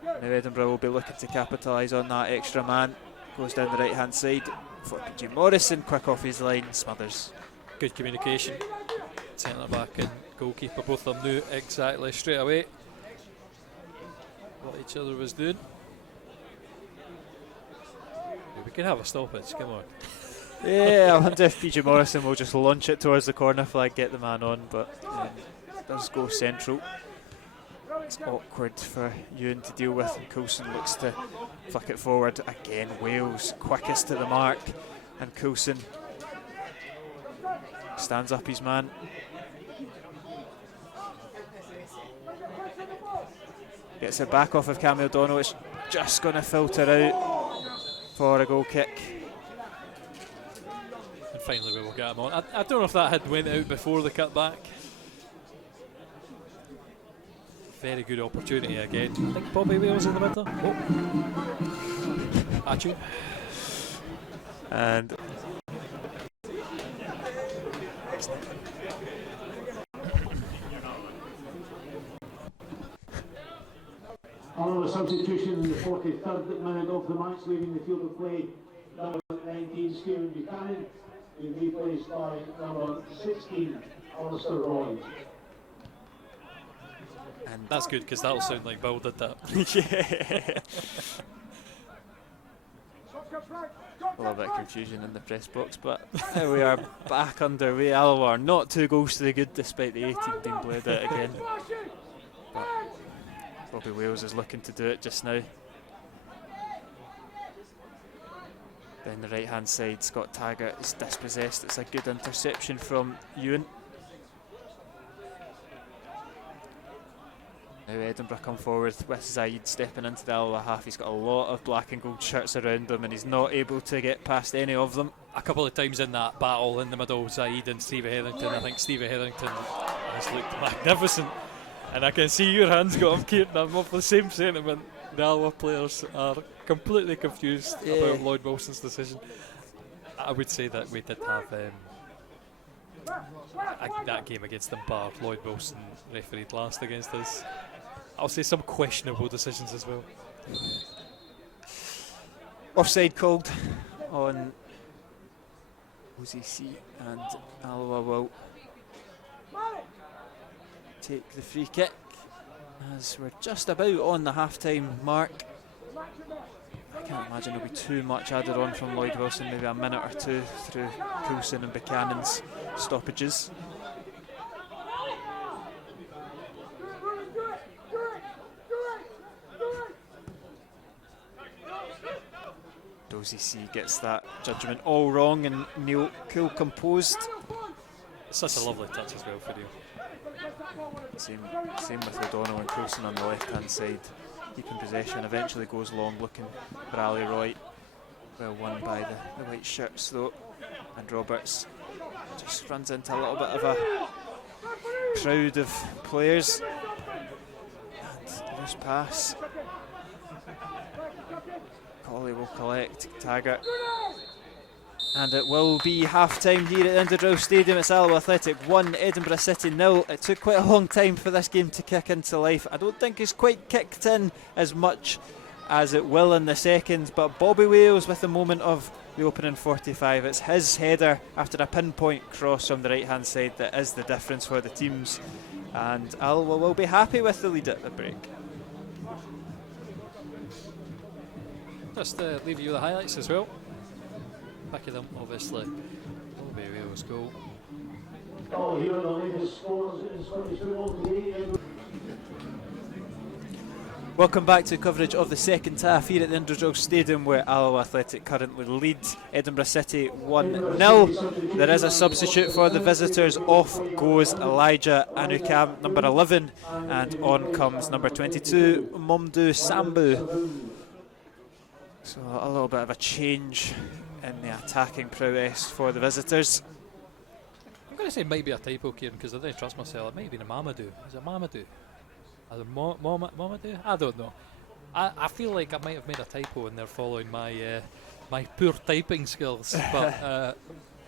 Now Edinburgh will be looking to capitalise on that extra man. Goes down the right hand side for PG Morrison, quick off his line, smothers. Good communication. Centre back and goalkeeper, both of them knew exactly straight away what each other was doing. We can have a stoppage, come on. Yeah, I wonder if PG Morrison will just launch it towards the corner flag, get the man on, but it does go central. It's awkward for Ewan to deal with, and Coulson looks to flick it forward again. Wales quickest to the mark, and Coulson stands up his man. Gets it back off of Cammy O'Donnell. It's just going to filter out for a goal kick. And finally we will get him on. I don't know if that had went out before the cut back. Very good opportunity again. I think Bobby Wales in the middle. Achu. And Another substitution in the 43rd minute of the match, leaving the field of play. Number 19, Stephen Buchanan, being replaced by number 16, Alistair Roy. And that's good, because that'll sound like Bill did that. yeah. A little bit of confusion in the press box, but here we are back underway. Alloa are not 2 goals to the good despite the 18 being played out again. But Bobby Wales is looking to do it just now. Down the right hand side, Scott Taggart is dispossessed. It's a good interception from Ewan. Now Edinburgh come forward with Zaid stepping into the Alloa half. He's got a lot of black and gold shirts around him, and he's not able to get past any of them. A couple of times in that battle in the middle, Zaid and Stevie Hetherington. I think Stevie Hetherington has looked magnificent, and I can see your hands got up, Kieran. I'm of the same sentiment. The Alloa players are completely confused about Lloyd Wilson's decision. I would say that we did have that game against Dunbar. Lloyd Wilson refereed last against us. I'll say some questionable decisions as well. Offside called on OZC, and Alloa will take the free kick as we're just about on the half-time mark. I can't imagine there'll be too much added on from Lloyd Wilson, maybe a minute or two through Coulson and Buchanan's stoppages. OZC gets that judgment all wrong, and Neil cool composed. Such a lovely touch as well for you. Same with O'Donnell and Coulson on the left-hand side. Keeping possession, eventually goes long looking for Ali Roy. Well won by the white shirts though. And Roberts just runs into a little bit of a crowd of players. And loose pass. Colley will collect, Taggart. And it will be half-time here at Edinburgh Stadium. It's Alloa Athletic 1, Edinburgh City 0. It took quite a long time for this game to kick into life. I don't think it's quite kicked in as much as it will in the second, but Bobby Wales with the moment of the opening 45. It's his header after a pinpoint cross from the right-hand side that is the difference for the teams. And Alloa will be happy with the lead at the break. Just leave you the highlights as well. Back of them, obviously. Bobby Wales goal. Oh, here are the latest scores in Scottish football today. Welcome back to coverage of the second half here at the Edinburgh Stadium, where Alloa Athletic currently lead Edinburgh City 1-0. There is a substitute for the visitors. Off goes Elijah Anukam, number 11, and on comes number 22, Momdu Sambu. So a little bit of a change in the attacking prowess for the visitors. I'm going to say it might be a typo, Kieran, because I don't trust myself. It might have been a Mamadou. Is it Mamadou? Is it Mamadou? I don't know. I feel like I might have made a typo and they're following my my poor typing skills. But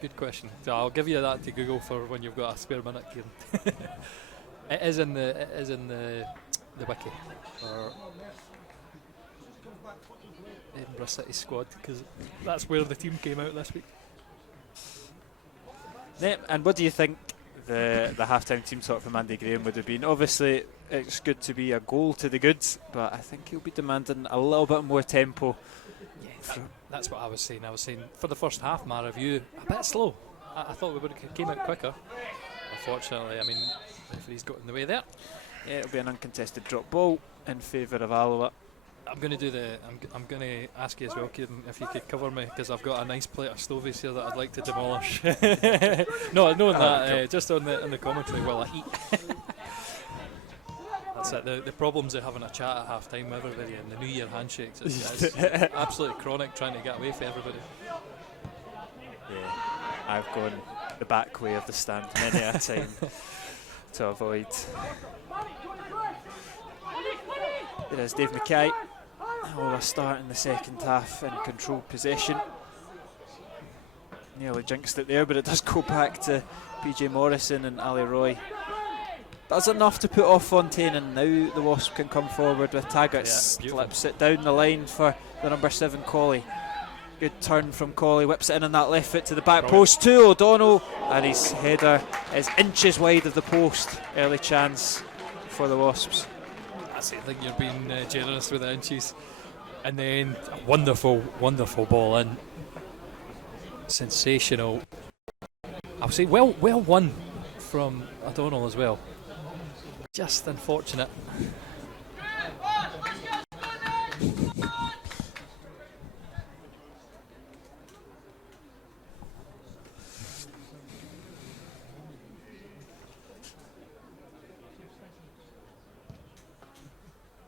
good question. So I'll give you that to Google for when you've got a spare minute, Kieran. It is in the wiki for Edinburgh City squad, because that's where the team came out this week. And what do you think the half-time team talk from Andy Graham would have been? Obviously it's good to be a goal to the goods, but I think he'll be demanding a little bit more tempo. Yeah, that's what I was saying. I was saying for the first half, my review, a bit slow. I thought we would have came out quicker. Unfortunately, I mean, the referee's got in the way there. Yeah, it'll be an uncontested drop ball in favour of Alloa. I'm going to I'm going to ask you as well, Kieran, if you could cover me, because I've got a nice plate of stovies here that I'd like to demolish. No, just on the commentary while I eat. That's it. The problems of having a chat at half time with everybody and the New Year handshakes. It's absolutely chronic trying to get away from everybody. Yeah, I've gone the back way of the stand many a time to avoid. There is Dave Mackay. Alloa start in the second half in controlled possession. Nearly jinxed it there, but it does go back to PJ Morrison and Ali Roy. That's enough to put off Fontaine, and now the Wasps can come forward with Taggart. Slips it down the line for the number 7 Colley. Good turn from Colley, whips it in on that left foot to the back post to O'Donnell, and his header is inches wide of the post. Early chance for the Wasps. I think you're being generous with the inches. And then a wonderful ball in. Sensational. I'll say well won from O'Donnell as well. Just unfortunate.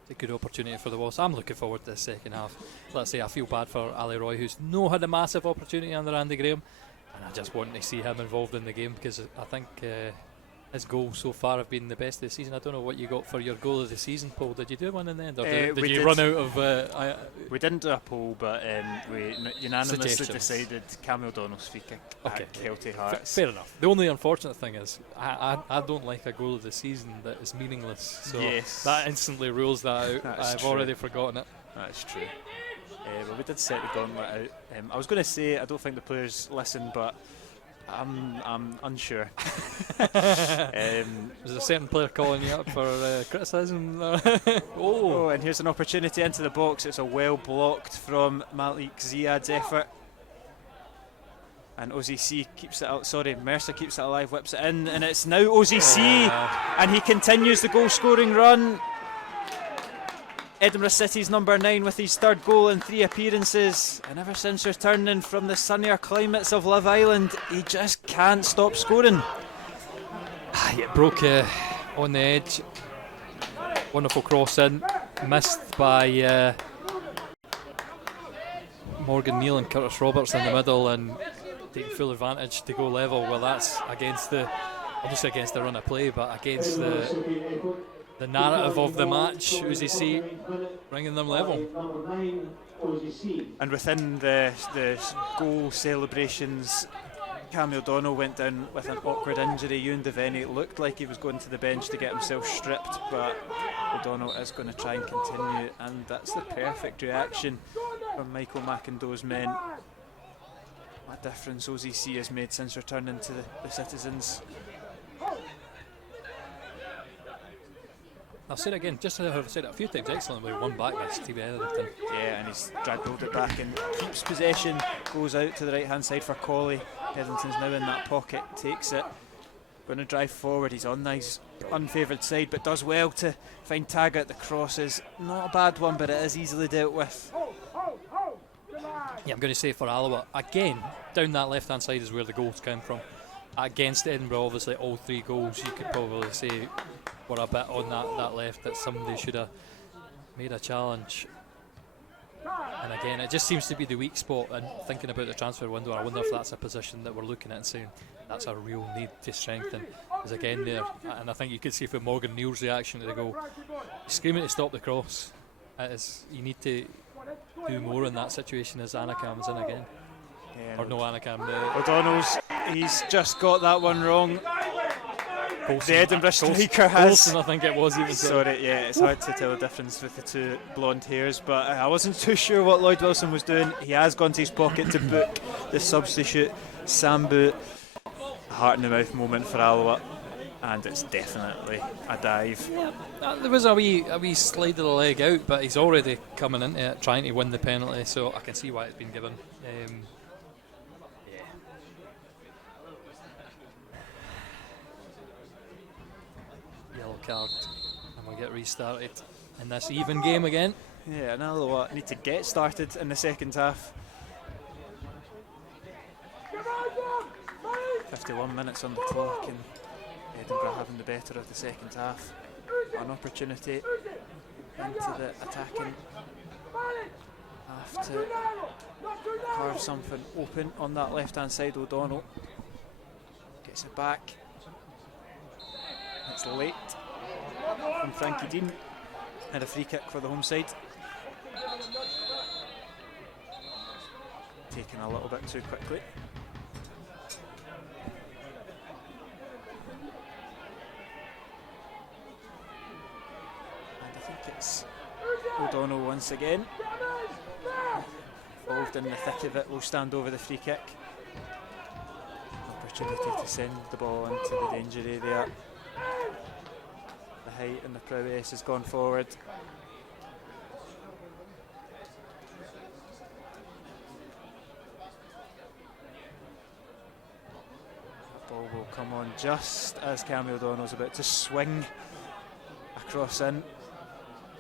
A good opportunity for the Wasps. I'm looking forward to the second half. Let's say I feel bad for Ali Roy, who's had a massive opportunity under Andy Graham, and I just want to see him involved in the game, because I think his goals so far have been the best of the season. I don't know what you got for your goal of the season poll. Did you do one in the end, or did you run out of? We didn't do a poll, but we unanimously Suggestions. decided Cammy O'Donnell's free kick at Kelty Hearts. Fair enough. The only unfortunate thing is I don't like a goal of the season that is meaningless. So Yes. that instantly rules that out. That's I've true. already forgotten it. That's true. But we did set the gauntlet out. I was going to say I don't think the players listen, but I'm unsure. Was a certain player calling you up for criticism? Oh, and here's an opportunity into the box. It's a well blocked from Malik Ziad's effort. And OZC keeps it out. Sorry, Mercer keeps it alive, whips it in, and it's now OZC, and he continues the goal scoring run. Edinburgh City's number 9 with his third goal in 3 appearances, and ever since returning from the sunnier climates of Love Island, he just can't stop scoring. It broke on the edge. Wonderful cross in, missed by Morgan Neal and Curtis Roberts in the middle, and taking full advantage to go level. Well, that's against obviously against the run of play, but against the narrative of the match. OZC bringing them level. And within the goal celebrations, Cammy O'Donnell went down with an awkward injury. Ewan Devaney looked like he was going to the bench to get himself stripped, but O'Donnell is going to try and continue, and that's the perfect reaction from Michael McIndoe's men. What difference OZC has made since returning to the Citizens. I'll say it again, just as I've said it a few times, excellently won back by Steve Edinburgh. Yeah, and he's dribbled it back and keeps possession, goes out to the right hand side for Colley. Hetherington's now in that pocket, takes it, going to drive forward. He's on his unfavoured side, but does well to find Taggart. The cross is not a bad one, but it is easily dealt with. Yeah, I'm going to say for Alloa, again, down that left hand side is where the goals came from. Against Edinburgh, obviously all 3 goals you could probably say were a bit on that left, that somebody should have made a challenge. And again, it just seems to be the weak spot. And thinking about the transfer window, I wonder if that's a position that we're looking at and saying that's a real need to strengthen. Is again there, and I think you could see from Morgan Neal's reaction to the goal, screaming to stop the cross. It is, you need to do more in that situation as Anacam's in again. Yeah, or no, Anacam. O'Donnell's, he's just got that one wrong. Coulson, the Edinburgh striker has. Coulson, I think it was even. Sorry, yeah, it's hard to tell the difference with the 2 blonde hairs, but I wasn't too sure what Lloyd Wilson was doing. He has gone to his pocket to book the substitute, Sambu. A heart in the mouth moment for Alloa, and it's definitely a dive. Yeah, there was a wee slide of the leg out, but he's already coming into it, trying to win the penalty, so I can see why it's been given. Yellow card, and we'll get restarted in this even game again. Yeah, and Alloa need to get started in the second half. 51 minutes on the clock, and Edinburgh having the better of the second half. An opportunity into the attacking half to carve something open on that left hand side. O'Donnell gets it back. It's late from Frankie Dean, and a free kick for the home side. Taken a little bit too quickly. And I think it's O'Donnell once again, involved in the thick of it, will stand over the free kick. Opportunity to send the ball into the danger area. The height and the prowess has gone forward. That ball will come on just as Cammy O'Donnell's about to swing across in.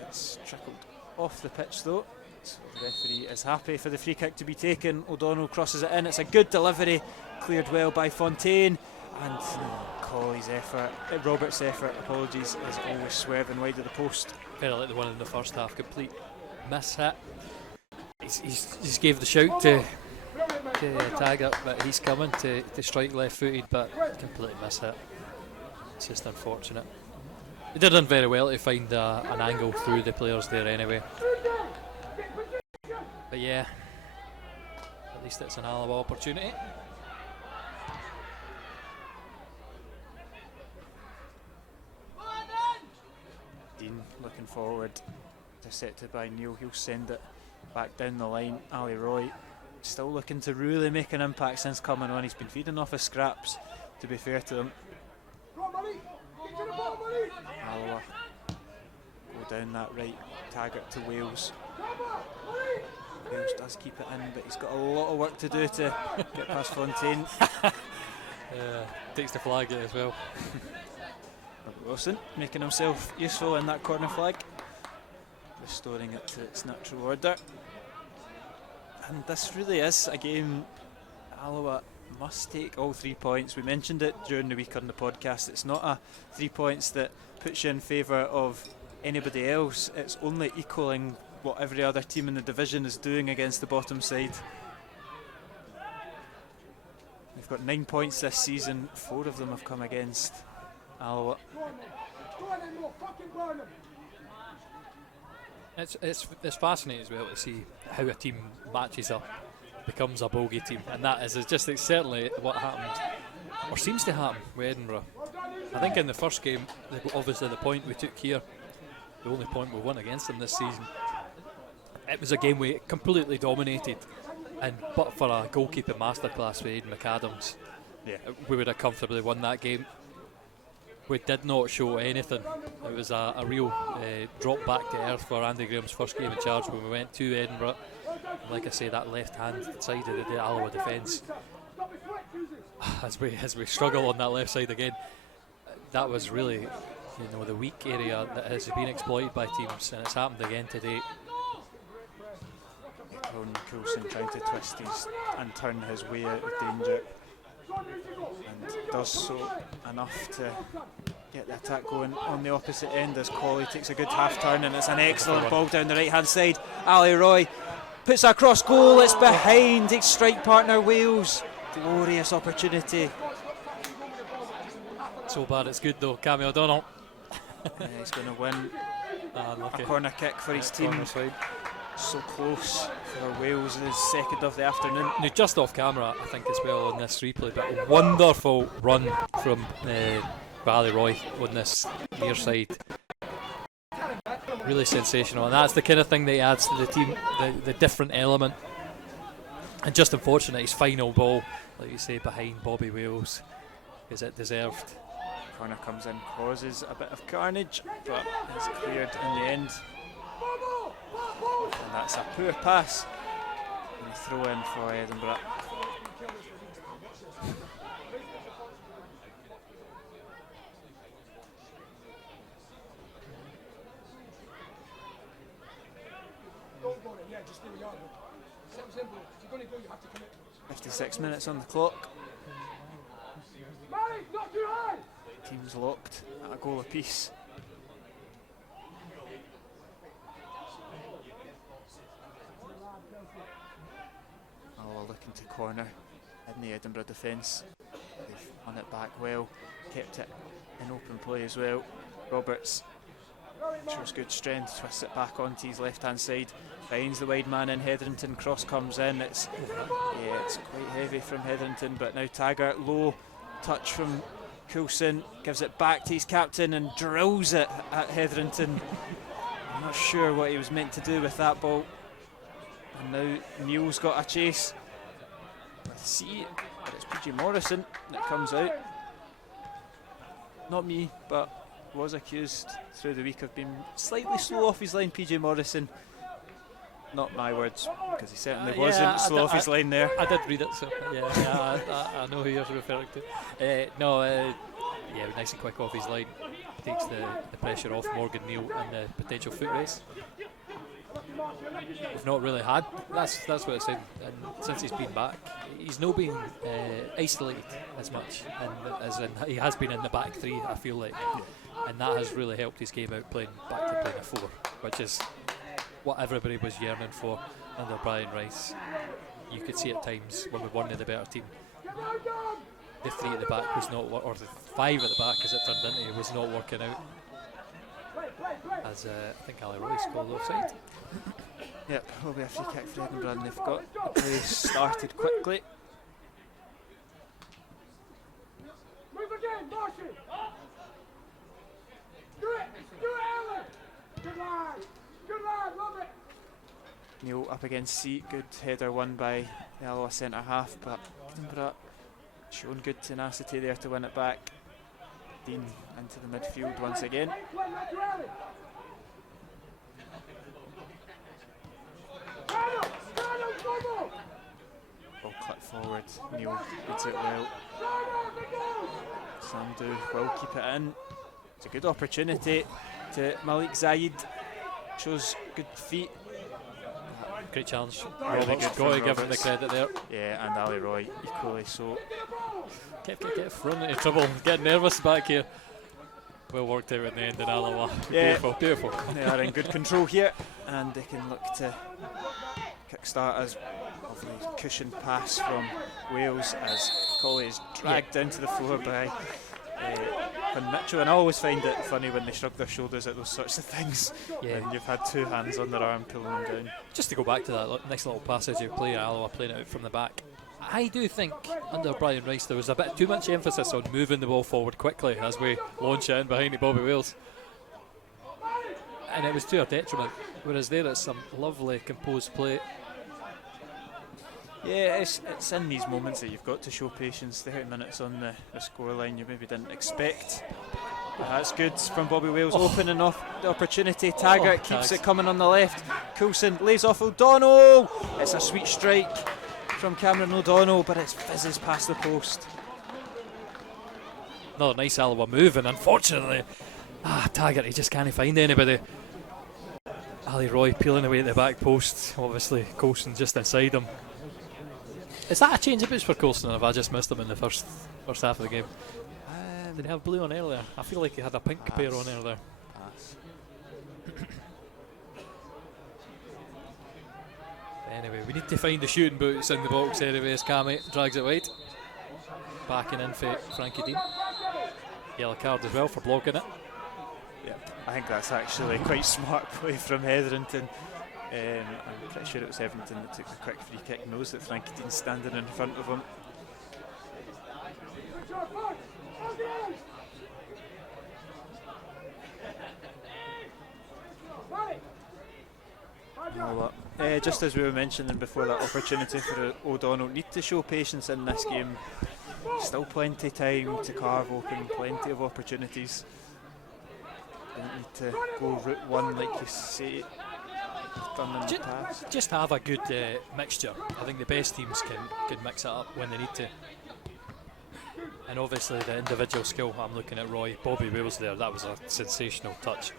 It's trickled off the pitch though. So the referee is happy for the free kick to be taken. O'Donnell crosses it in. It's a good delivery, cleared well by Fontaine, and Colley's effort, Robert's effort, apologies, is always swerving wide of the post. Very like the one in the first half, complete miss hit. He's gave the shout to Taggart, but he's coming to strike left footed, but complete miss hit. It's just unfortunate. They did very well to find an angle through the players there anyway. But yeah, at least it's an Alloa opportunity. Dean looking forward, intercepted by Neil. He'll send it back down the line. Ali Roy still looking to really make an impact since coming on. He's been feeding off his scraps, to be fair to him. Alloa go down that right, Taggart to Wales. Wales does keep it in, but he's got a lot of work to do to get past Fontaine. Takes the flag as well. Wilson making himself useful in that corner flag, restoring it to its natural order. And this really is a game Alloa must take all 3 points. We mentioned it during the week on the podcast. It's not a 3 points that puts you in favour of anybody else. It's only equalling what every other team in the division is doing against the bottom side. We've got 9 points this season. 4 of them have come against Alloa. It's fascinating as well to see how a team matches up, becomes a bogey team, and that is just certainly what happened, or seems to happen, with Edinburgh. I think in the first game, obviously the point we took here, the only point we won against them this season, it was a game we completely dominated, and but for a goalkeeping masterclass with Aidan McAdams, we would have comfortably won that game. We did not show anything. It was a real drop back to earth for Andy Graham's first game in charge when we went to Edinburgh. And like I say, that left hand side of the Alloa defence, as we struggle on that left side again, that was really, the weak area that has been exploited by teams, and it's happened again today. Coulson trying to twist and turn his way out of danger, and does so enough to get the attack going on the opposite end as Colley takes a good half turn, and it's an excellent ball down the right hand side. Ali Roy puts a cross goal, it's behind his strike partner Wales. Glorious opportunity. So bad it's good though. Cammy O'Donnell. He's going to win a corner kick for his team. So close for Wales' second of the afternoon. Now, just off camera, I think as well on this replay, but a wonderful run from Ali Roy on this near side. Really sensational, and that's the kind of thing that he adds to the team, the different element. And just unfortunate, his final ball, like you say, behind Bobby Wales, is it deserved. Corner comes in, causes a bit of carnage, but it's cleared in the end. And that's a poor pass. And a throw in for Edinburgh. You're going to do, you have to commit. 56 minutes on the clock. Teams locked at a goal apiece. Alloa looking to corner in the Edinburgh defence. They've won it back well, kept it in open play as well. Roberts shows good strength, twists it back onto his left hand side, finds the wide man in Hetherington, cross comes in. It's quite heavy from Hetherington, but now Taggart, low touch from Coulson, gives it back to his captain and drills it at Hetherington. I'm not sure what he was meant to do with that ball. And now Neil's got a chase. Let's see, but it's PJ Morrison that comes out. Not me, but was accused through the week of being slightly slow off his line, PJ Morrison. Not my words, because he certainly wasn't slow off his line there. I did read it, so I know who you're referring to. Nice and quick off his line. Takes the pressure off Morgan Neal and the potential foot race. We've not really had, that's what I said, and since he's been back, he's not been isolated as much, and as in he has been in the back three, I feel like, and that has really helped his game out, playing back to playing a four, which is what everybody was yearning for under Brian Rice. You could see at times when we were one of the better team. the 3 at the back was not, or the 5 at the back as it turned into, was not working out. As I think Alloa called offside. Yep, will be a free kick for Edinburgh, and they've got the play started quickly. Move again, Marshall! Do it, Alan! Good lad, love it! Neil up against Seat, good header won by the Alloa centre half, but Edinburgh shown good tenacity there to win it back. Dean into the midfield once again. Ball clipped forward, Neil gets it well. Sandu will keep it in. It's a good opportunity to Malik Zayed. Shows good feet. Great challenge. Really Roberts, good got to from give him the Roberts. credit there. Yeah, and Ali Roy equally so. Get thrown into trouble. Getting nervous back here. Well worked out in the end in Alloa. Yeah. Beautiful. They are in good control here, and they can look to kickstart as lovely cushion pass from Wales as Colley is dragged down to the floor by Quinn Mitchell. And I always find it funny when they shrug their shoulders at those sorts of things. Yeah. And you've had 2 hands on their arm pulling them down. Just to go back to that nice little passage of play, Alloa playing it out from the back. I do think under Brian Rice there was a bit too much emphasis on moving the ball forward quickly as we launch it in behind Bobby Wales. And it was to our detriment. Whereas there it's some lovely composed play. Yeah, it's in these moments that you've got to show patience. 30 minutes on the scoreline you maybe didn't expect. But that's good from Bobby Wales, opening off the opportunity. Taggart keeps it coming on the left. Coulson lays off O'Donnell. It's a sweet strike from Cameron O'Donnell, but it fizzes past the post. Another nice Alloa move, and unfortunately, Taggart, he just can't find anybody. Ali Roy peeling away at the back post. Obviously, Coulson just inside him. Is that a change of boots for Coulson, or have I just missed him in the first half of the game? Did he have blue on earlier? I feel like he had a pink pair on earlier. Pass. Anyway, we need to find the shooting boots in the box anyway as Cammy drags it wide. Backing in for Frankie Dean. Yellow card as well for blocking it. Yeah, I think that's actually quite smart play from Hetherington. I'm pretty sure it was Hetherington that took the quick free kick, knows that Frankie Dean's standing in front of him. Just as we were mentioning before, that opportunity for O'Donnell, need to show patience in this game. Still plenty time to carve open, plenty of opportunities. Don't need to go route one like you say you've done in the past. Just have a good mixture. I think the best teams can mix it up when they need to. And obviously the individual skill, I'm looking at Roy, Bobby Wales there, that was a sensational touch.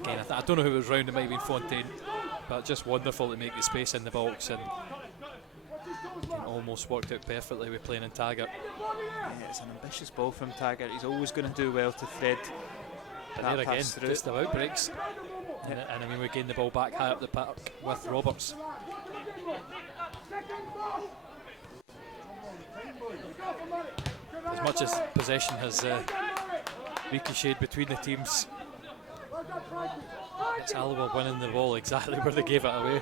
Again, I don't know who was round, it might have been Fontaine, but just wonderful to make the space in the box, and almost worked out perfectly with playing in Taggart. Yeah, it's an ambitious ball from Taggart, he's always going to do well to thread But that there again, pass through. just about breaks. And I mean, we gained the ball back high up the park with Roberts. As much as possession has ricocheted between the teams, it's Alloa winning the ball exactly where they gave it away.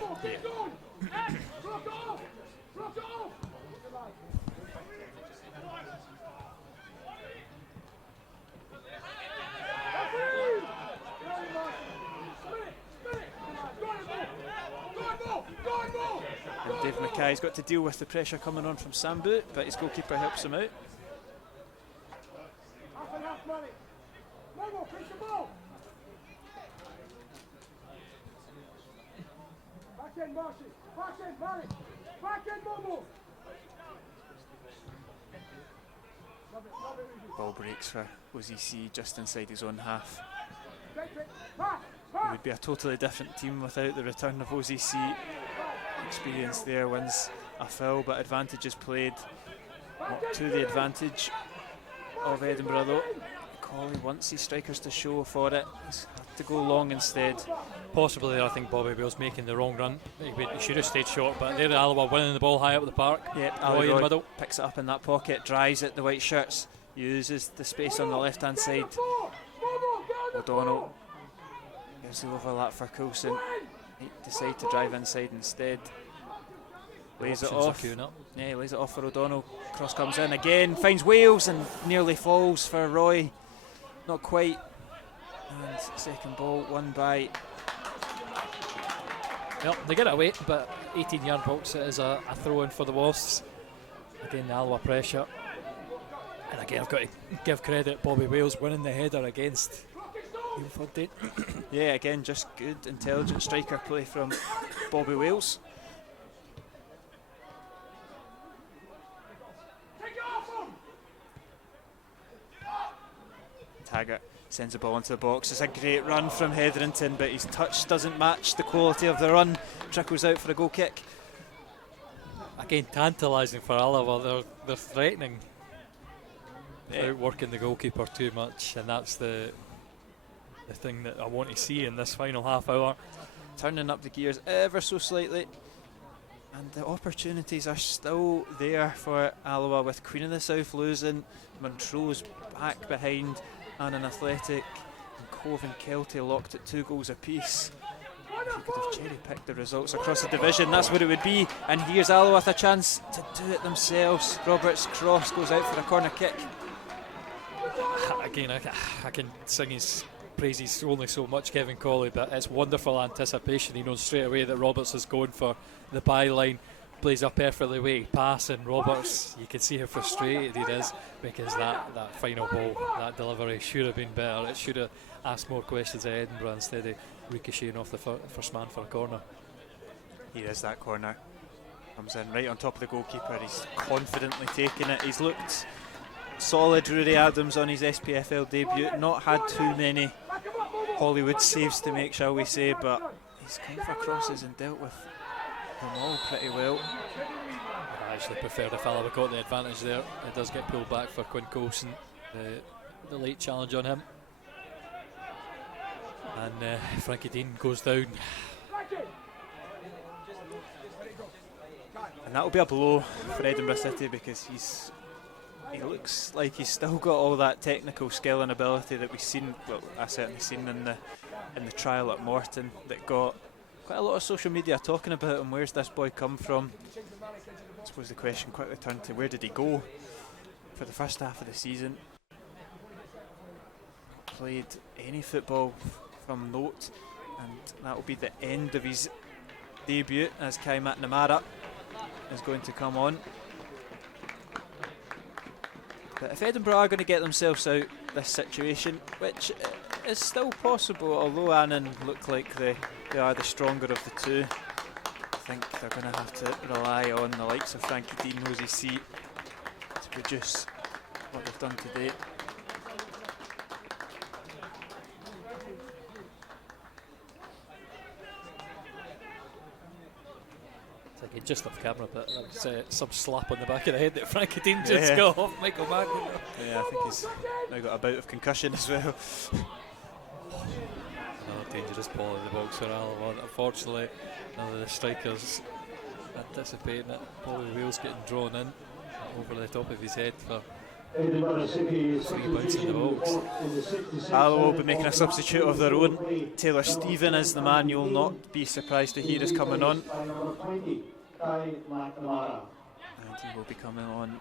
And Dave Mackay's got to deal with the pressure coming on from Sambu, but his goalkeeper helps him out. Ball breaks for OZC just inside his own half. It would be a totally different team without the return of OZC. Experience there wins a foul, but advantage is played. Not to the advantage of Edinburgh though. Colley wants his strikers to show for it. He's to go long instead. Possibly there, I think Bobby Wales making the wrong run. He should have stayed short, but there Alloa winning the ball high up the park. Yep, Roy in the middle. picks it up in that pocket, drives it, the white shirts, uses the space on the left hand side. O'Donnell gives the overlap for Coulson. He decide to drive inside instead. Lays it off. Yeah, he lays it off for O'Donnell. Cross comes in again, finds Wales and nearly falls for Roy. Not quite. And second ball won by. Well, they get it away, but 18-yard box it is a throw in for the Wasps. Again, the Alloa pressure. And again, I've got to give credit Bobby Wales winning the header against Ilford Dane. Yeah, again, just good, intelligent striker play from Bobby Wales. Taggart sends the ball into the box. It's a great run from Hetherington, but his touch doesn't match the quality of the run. Trickles out for a goal kick. Again, tantalising for Alloa. They're threatening without working the goalkeeper too much, and that's the thing that I want to see in this final half hour. Turning up the gears ever so slightly, and the opportunities are still there for Alloa, with Queen of the South losing, Montrose back behind, and an Athletic and Cove and Kelty locked at 2 goals apiece. If you could have cherry-picked the results across the division, that's what it would be. And here's Alloa with a chance to do it themselves. Roberts' cross goes out for a corner kick. Again, I can sing his praises only so much, Kevin Colley, but it's wonderful anticipation. He knows straight away that Roberts is going for the byline. Plays up perfectly way pass, and Roberts, you can see how frustrated he is, because that final ball, that delivery should have been better. It should have asked more questions at Edinburgh instead of ricocheting off the first man for a corner. Here is that corner. Comes in right on top of the goalkeeper. He's confidently taking it. He's looked solid, Rory Adams, on his SPFL debut. Not had too many Hollywood saves to make, shall we say, but he's come for crosses and dealt with them all pretty well. I actually prefer the fellow who got the advantage there. It does get pulled back for Quinn Coulson, the late challenge on him. And Frankie Dean goes down. And that'll be a blow for Edinburgh City, because he looks like he's still got all that technical skill and ability that we've seen. Well, I certainly seen in the trial at Morton, that got quite a lot of social media talking about him. Where's this boy come from? I suppose the question quickly turned to, where did he go for the first half of the season? Played any football from note, and that will be the end of his debut, as Kai McNamara is going to come on. But if Edinburgh are going to get themselves out this situation, which is still possible, although Annan look like they are the stronger of the two, I think they're going to have to rely on the likes of Frankie Dean, Nosey Seat, to produce what they've done to date. Like just off camera, but that was some slap on the back of the head that Frankie Dean just got off Michael Magnan. Yeah, I think he's now got a bout of concussion as well. Another dangerous ball in the box for Alloa. Unfortunately, none of the strikers anticipating it. Bobby Wales getting drawn in over the top of his head for 3 points in the box. Alloa will be making a substitute of their own. Taylor Stephen is the man you'll not be surprised to hear is coming on. And he will be coming on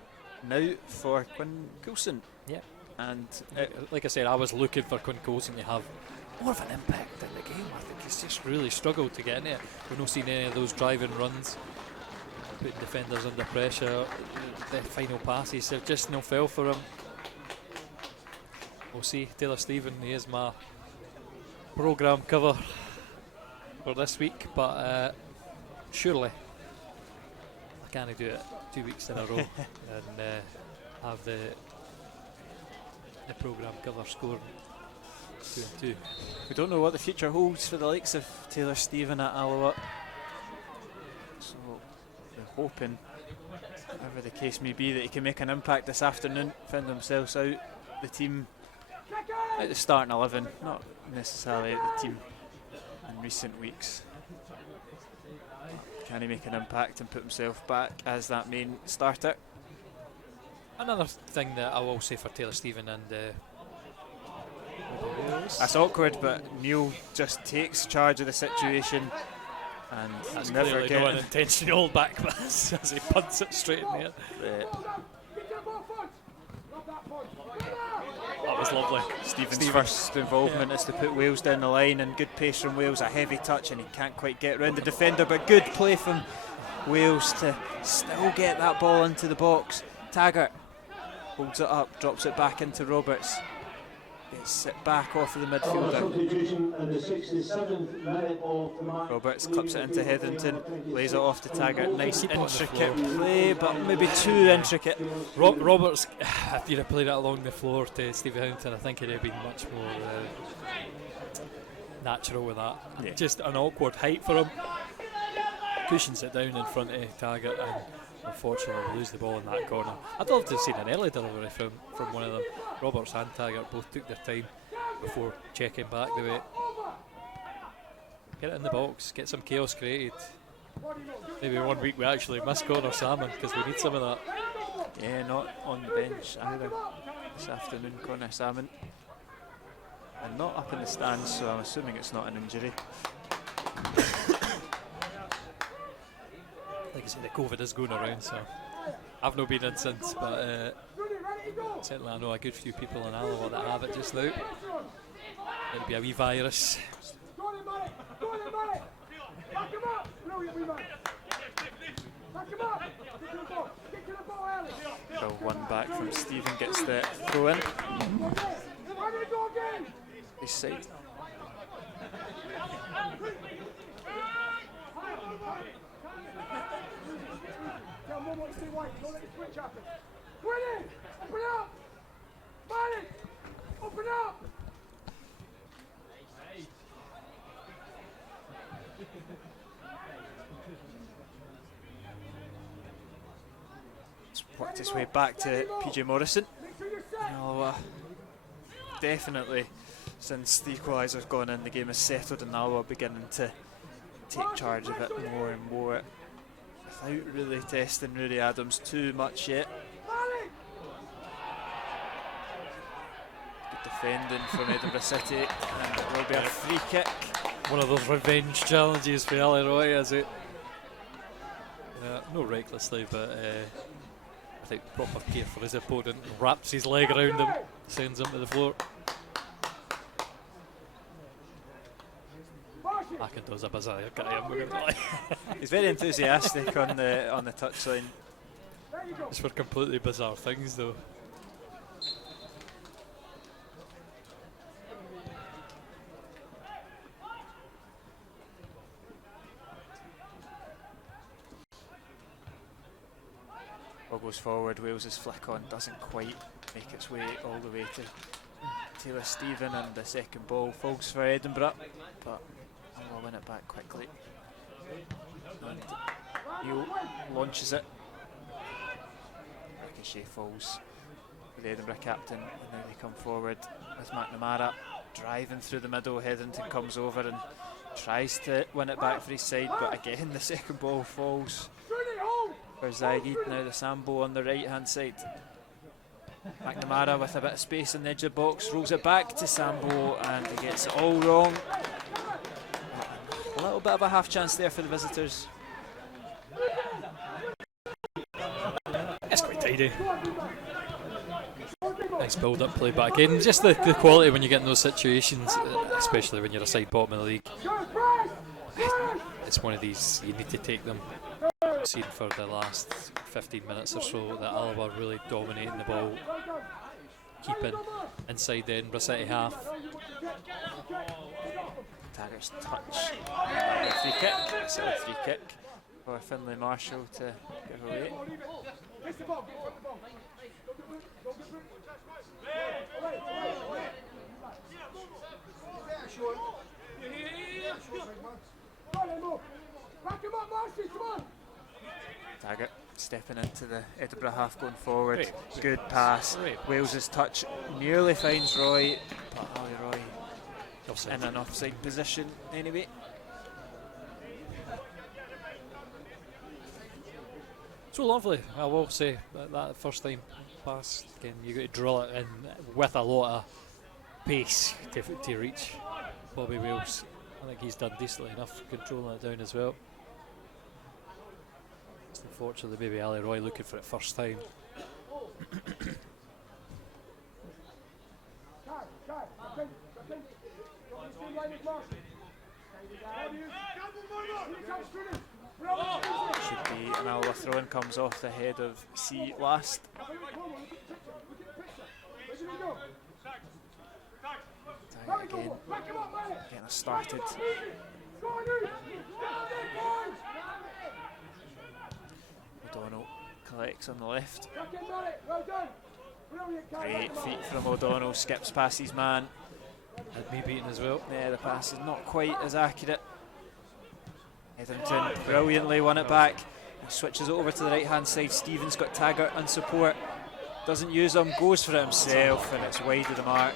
now for Quinn Coulson. Yeah. And like I said, I was looking for Quinn Coulson to have more of an impact in the game. I think he's just really struggled to get in it. We've not seen any of those driving runs, putting defenders under pressure. The final passes have just no fell for him. We'll see. Taylor Stephen, he is my programme cover for this week, but surely I can't do it 2 weeks in a row and have the programme cover scoring 2 and 2. We don't know what the future holds for the likes of Taylor Stephen at Alloa, so we're hoping, whatever the case may be, that he can make an impact this afternoon, find themselves out the team at the starting 11, not necessarily at the team in recent weeks. Can he make an impact and put himself back as that main starter? Another thing that I will say for Taylor Stephen and that's awkward, but Neil just takes charge of the situation and that's never clearly get not an intentional back pass as he punts it straight in the air. That was lovely. Stephen's first involvement is to put Wales down the line, and good pace from Wales, a heavy touch, and he can't quite get round the defender, but good play from Wales to still get that ball into the box. Taggart holds it up, drops it back into Roberts. Gets it back off of the midfielder. Roberts clips it into Hetherington, lays it off to Taggart. Nice intricate play, but maybe too intricate. Roberts, if you'd have played it along the floor to Stevie Hetherington, I think it'd have been much more natural with that. Yeah. Just an awkward height for him. Cushions it down in front of Taggart, and unfortunately we lose the ball in that corner. I'd love to have seen an early delivery from one of them. Roberts and Taggart both took their time before checking back the way. Get it in the box, get some chaos created. Maybe one week we actually miss corner salmon because we need some of that. Yeah, not on the bench either this afternoon, Connor Salmon. And not up in the stands, so I'm assuming it's not an injury. Like I said, the COVID is going around, so I've not been in since, but certainly I know a good few people in Alloa that have it just now. It'll be a wee virus. So one back from Stephen, gets the throw in. This side. Open up! It's worked its way back to PJ Morrison. Alloa, definitely, since the equaliser's gone in, the game has settled, and Alloa beginning to take charge of it more and more, without really testing Rudy Adams too much yet. Good defending from Edinburgh City, and it will be a free kick. One of those revenge challenges for Ali Roy, is it? No recklessly, but I think proper care for his opponent. Wraps his leg around him, sends him to the floor. McIndoe's a bizarre guy, I'm not going to lie. He's very enthusiastic on the touchline. It's for completely bizarre things, though. Ball goes forward, Wales's flick on doesn't quite make its way all the way to Taylor Stephen, and the second ball falls for Edinburgh, but I'll win it back quickly. And Neil launches it. Ricochet falls for the Edinburgh captain, and now they come forward with McNamara driving through the middle. Hetherington comes over and tries to win it back for his side, but again the second ball falls for Zaid. Now the Sambo on the right hand side. McNamara with a bit of space in the edge of the box, rolls it back to Sambo, and he gets it all wrong. A little bit of a half chance there for the visitors. It's quite tidy. Nice build up play, but again, just the quality when you get in those situations, especially when you're a side bottom of the league. It's one of these, you need to take them. Seen for the last 15 minutes or so that Alloa really dominating the ball, keeping inside the Edinburgh City half. Taggart's touch, free kick, still a free kick for Finlay Marshall to give away. Back him up, Marcy, come on! Taggart stepping into the Edinburgh half, going forward. Great. Good pass. Great. Wales's touch nearly finds Roy, but Ali Roy Offside. in an offside position anyway. So lovely, I will say, that first time pass, again, you got to drill it in with a lot of pace to reach Bobby Wales. I think he's done decently enough controlling it down as well. It's unfortunately maybe Ali Roy looking for it first time. Should be an Alloa throw-in, comes off the head of C last. Taggart again, getting us started. O'Donnell collects on the left. Great feet from O'Donnell, skips past his man. Had me beaten as well. Yeah, the pass is not quite as accurate. Hetherington brilliantly won it back. He switches it over to the right hand side. Stephen's got Taggart on support. Doesn't use him, goes for it himself, and it's wide of the mark.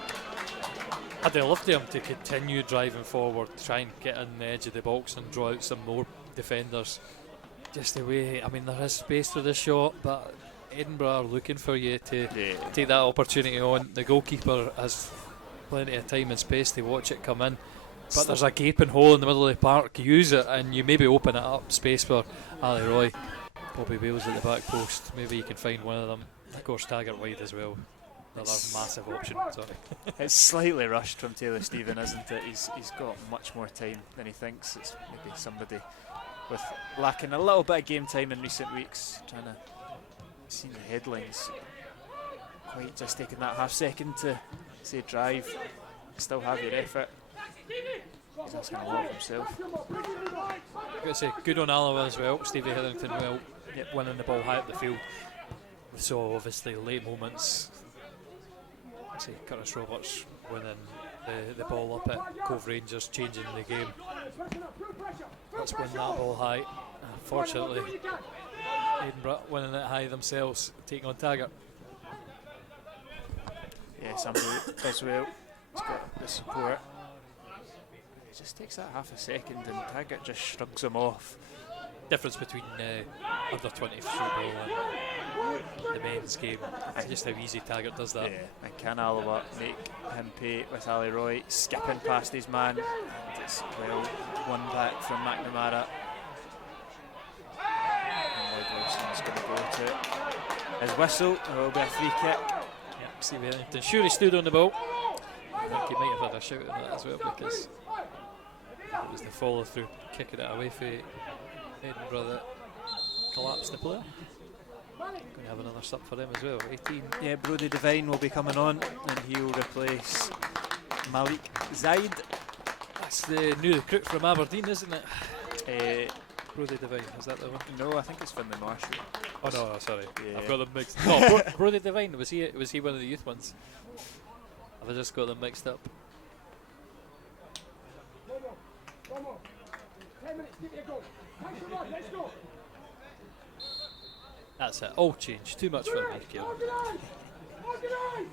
I'd have loved him to continue driving forward, try and get on the edge of the box and draw out some more defenders. Just the way, I mean, there is space for the shot, but Edinburgh are looking for you to take that opportunity on. The goalkeeper has plenty of time and space to watch it come in. But there's a gaping hole in the middle of the park. Use it and you maybe open it up, space for Ali Roy. Bobby Wales at the back post. Maybe you can find one of them. Of course, Taggart wide as well. Another massive option. Sorry. It's slightly rushed from Taylor Stephen, isn't it? He's got much more time than he thinks. It's maybe somebody with lacking a little bit of game time in recent weeks. Trying to see the headlines. Quite just taking that half second to say drive. Still have your effort. He's asking a lot of himself. I've got to say, good on Alloa as well. Stevie Hetherington well, winning the ball high up the field. We saw obviously late moments. I say Curtis Roberts winning the ball up at Cove Rangers, changing the game. Let's win that ball high. Unfortunately, Edinburgh winning it high themselves, taking on Taggart. Yeah, somebody as well. He's got the support. It just takes that half a second and Taggart just shrugs him off. Difference between under 20 football and the men's game. Just how easy Taggart does that. Yeah, and can Alloa make him pay with Ali Roy skipping past his man? And it's well one back from McNamara. And Lloyd Wilson's going to go to it. His whistle, there will be a free kick. Yeah, Stevie Hetherington. Sure, he stood on the ball. I think he might have had a shout on that as well, because it was the follow through, kicking it away for Edinburgh that collapsed the player. Going to have another sub for him as well. 18. Yeah, Brodie Devine will be coming on and he'll replace Malik Zaid. That's the new recruit from Aberdeen, isn't it? Brodie Devine, is that the one? No, I think it's from the Marshall. Oh no, sorry, Yeah. I've got them mixed. No, Brodie Devine, was he one of the youth ones? I've just got them mixed up. 10 minutes, give it a go. Thanks a lot, let's go. That's it, all change. Too much for me, Kieran. Organise! Organise!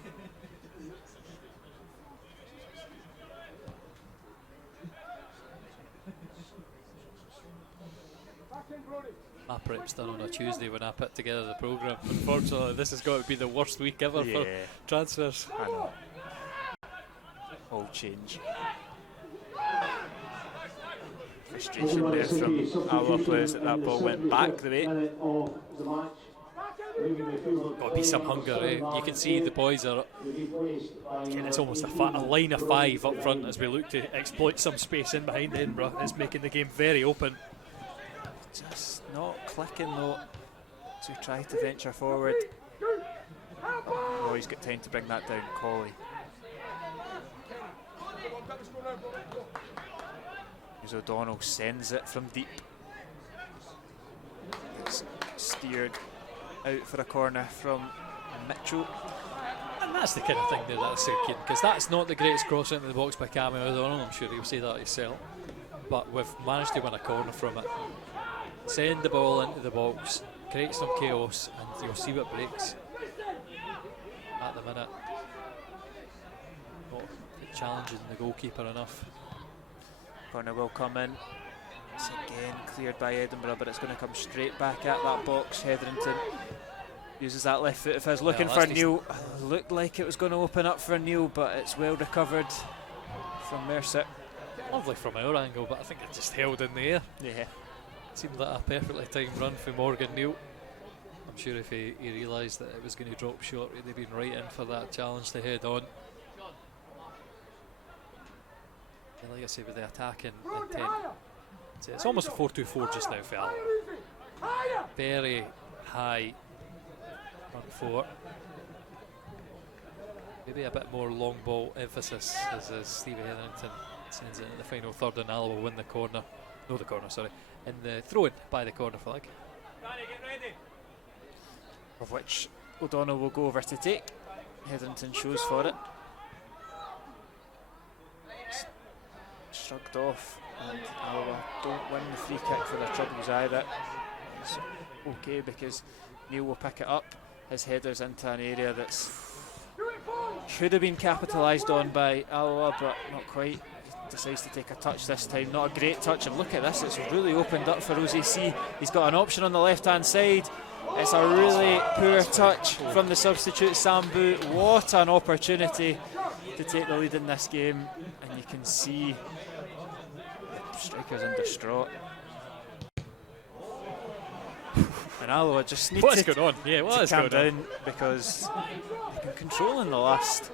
Back in, Brodie. My prep's done on a Tuesday when I put together the programme. Unfortunately, this has got to be the worst week ever for transfers. I know. All change. Frustration there from our players that ball went back the way. Got to be some hunger, eh? You can see the boys are. Again, it's almost a line of 5 up front as we look to exploit some space in behind Edinburgh. It's making the game very open. Just not clicking though. So we try to venture forward. Oh, he's got time to bring that down, Colley. As O'Donnell sends it from deep. It's steered out for a corner from Mitchell. And that's the kind of thing that's kid, because that's not the greatest cross into the box by Cammy O'Donnell. I'm sure he'll say that himself. But we've managed to win a corner from it. send the ball into the box, create some chaos, and you'll see what breaks. At the minute, not challenging the goalkeeper enough. Corner will come in. It's again cleared by Edinburgh, but it's going to come straight back at that box. Hetherington uses that left foot of his, looking for Neil. Looked like it was going to open up for Neil, but it's well recovered from Mercer. Lovely from our angle, but I think it just held in the air. Yeah. Seemed like a perfectly timed run for Morgan Neal. I'm sure if he realised that it was going to drop short, he'd have been right in for that challenge to head on. And like I say, with the attacking intent, it's almost a 4-2-4 just now for Alloa. Very high front four. Maybe a bit more long ball emphasis as Stevie Hetherington sends it in the final third, and Alloa will win the corner. No, the corner, sorry. In the throw-in by the corner flag. Of which O'Donnell will go over to take. Hetherington shows for it. Shrugged off, and Alloa don't win the free kick for their troubles either. It's okay because Neil will pick it up. His header's into an area that's should have been capitalised on by Alloa, but not quite. He decides to take a touch this time. Not a great touch, and look at this, it's really opened up for OZC. He's got an option on the left hand side. It's a really poor touch from the substitute Sambu. What an opportunity to take the lead in this game, and you can see the striker's in distraught. And Alloa just need to calm down, because they've been controlling the last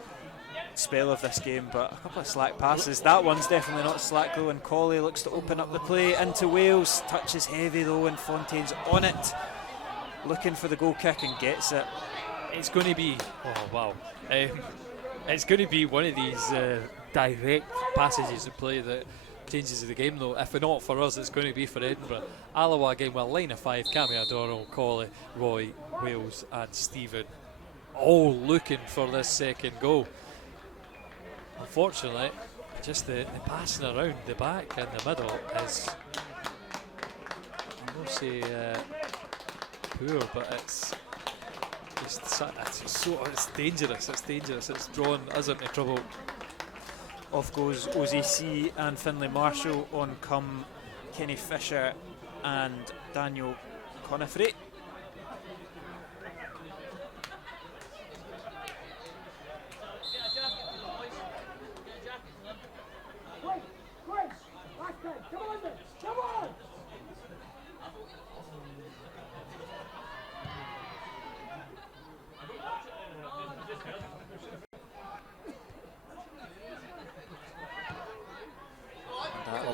spell of this game, but a couple of slack passes. That one's definitely not slack though, and Colley looks to open up the play into Wales. Touch is heavy though, and Fontaine's on it, looking for the goal kick, and gets it. It's going to be, oh wow, it's going to be one of these direct passages of play that changes the game though. If not for us, it's going to be for Edinburgh. Alloa again, well, line of five: Cammy O'Donnell, Colley, Roy, Wales and Stephen, all looking for this second goal. Unfortunately, just the passing around the back and the middle is, I won't say poor, but it's dangerous. It's dangerous. It's drawn us into trouble. Off goes OZC, and Finlay Marshall. On come Kenny Fisher and Daniel Conifrey.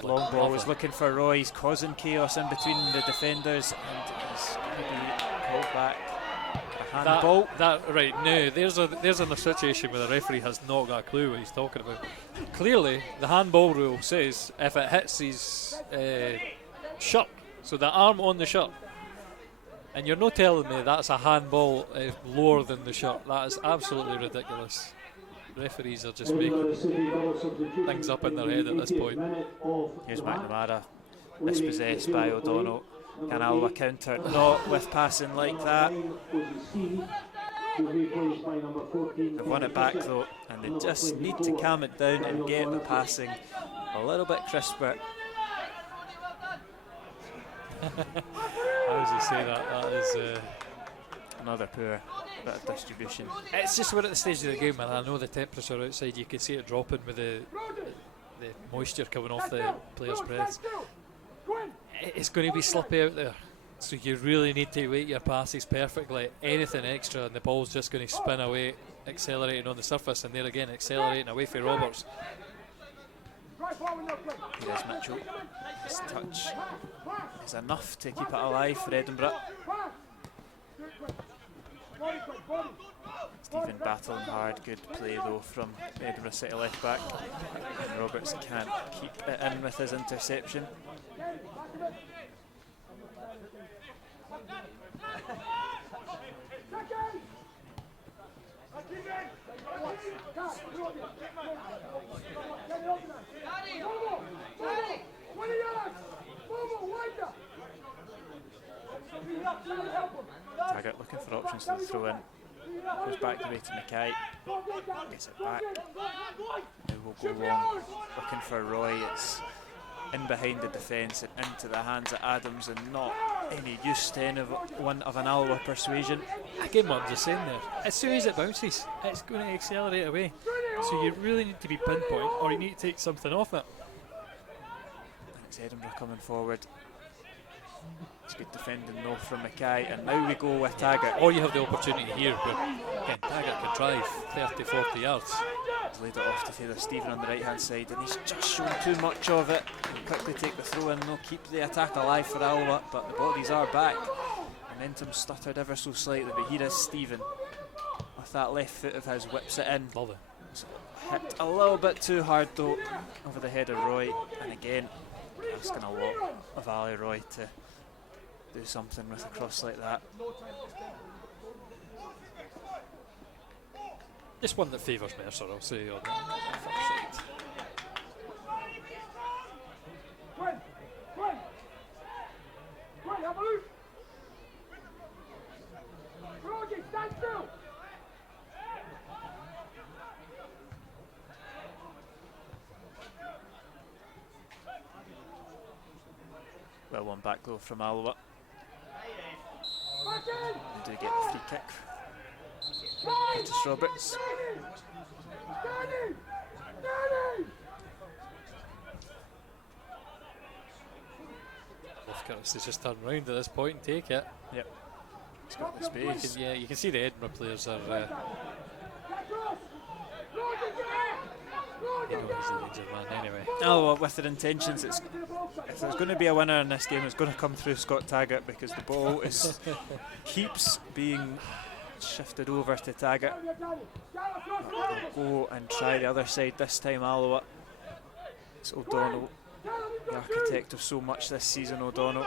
Long ball was looking for Roy. He's causing chaos in between the defenders, and he's going to be called back. A handball. Right, no, there's another situation where the referee has not got a clue what he's talking about. Clearly, the handball rule says if it hits his shirt, so the arm on the shirt, and you're not telling me that's a handball lower than the shirt. That is absolutely ridiculous. Referees are just making things up in their head at this point. Here's McNamara, dispossessed by O'Donnell. Can Alloa counter? Not with passing like that. They've won it back though, and they just need to calm it down and get the passing a little bit crisper. How does he say that? That is another poor bit of distribution. It's just we're at the stage of the game, and I know the temperature outside, you can see it dropping with the moisture coming off the players' breaths. It's going to be slippy out there, so you really need to weight your passes perfectly. Anything extra and the ball's just going to spin away, accelerating on the surface, and there again accelerating away for Roberts. Here is Mitchell. His touch is enough to keep it alive for Edinburgh. Stephen battling hard, good play though from Edinburgh City left back, and Roberts can't keep it in with his interception. reference to the throw in. Goes back the way to Mackay. Gets it back. Now we'll go long, looking for Roy. It's in behind the defence and into the hands of Adams, and not any use to anyone of an Alloa persuasion. Again, what I'm just saying there, as soon as it bounces, it's going to accelerate away. So you really need to be pinpoint, or you need to take something off it. And it's Edinburgh coming forward. It's good defending though from Mackay, and now we go with Taggart. Or you have the opportunity here where again, Taggart can drive 30-40 yards. He's laid it off to Taylor Stephen on the right hand side, and he's just shown too much of it. He'll quickly take the throw in, they'll keep the attack alive for Alloa, but the bodies are back. Momentum stuttered ever so slightly, but here is Stephen with that left foot of his, whips it in. Love it. Hit a little bit too hard though over the head of Roy, and again asking a lot of Ali Roy to do something with a cross like that. Just one that favours Mercer, I'll say, on the first side. Stand still. Well, one back though from Alloa. They do get the free kick. Curtis Roberts. If Curtis has just turned round at this point and take it. Yep. He's got the space. You can see the Edinburgh players are. You know he's the danger man anyway. Alloa with their intentions. If there's going to be a winner in this game, it's going to come through Scott Taggart, because the ball is keeps being shifted over to Taggart. They'll go and try the other side this time, Alloa. It's O'Donnell, the architect of so much this season, O'Donnell.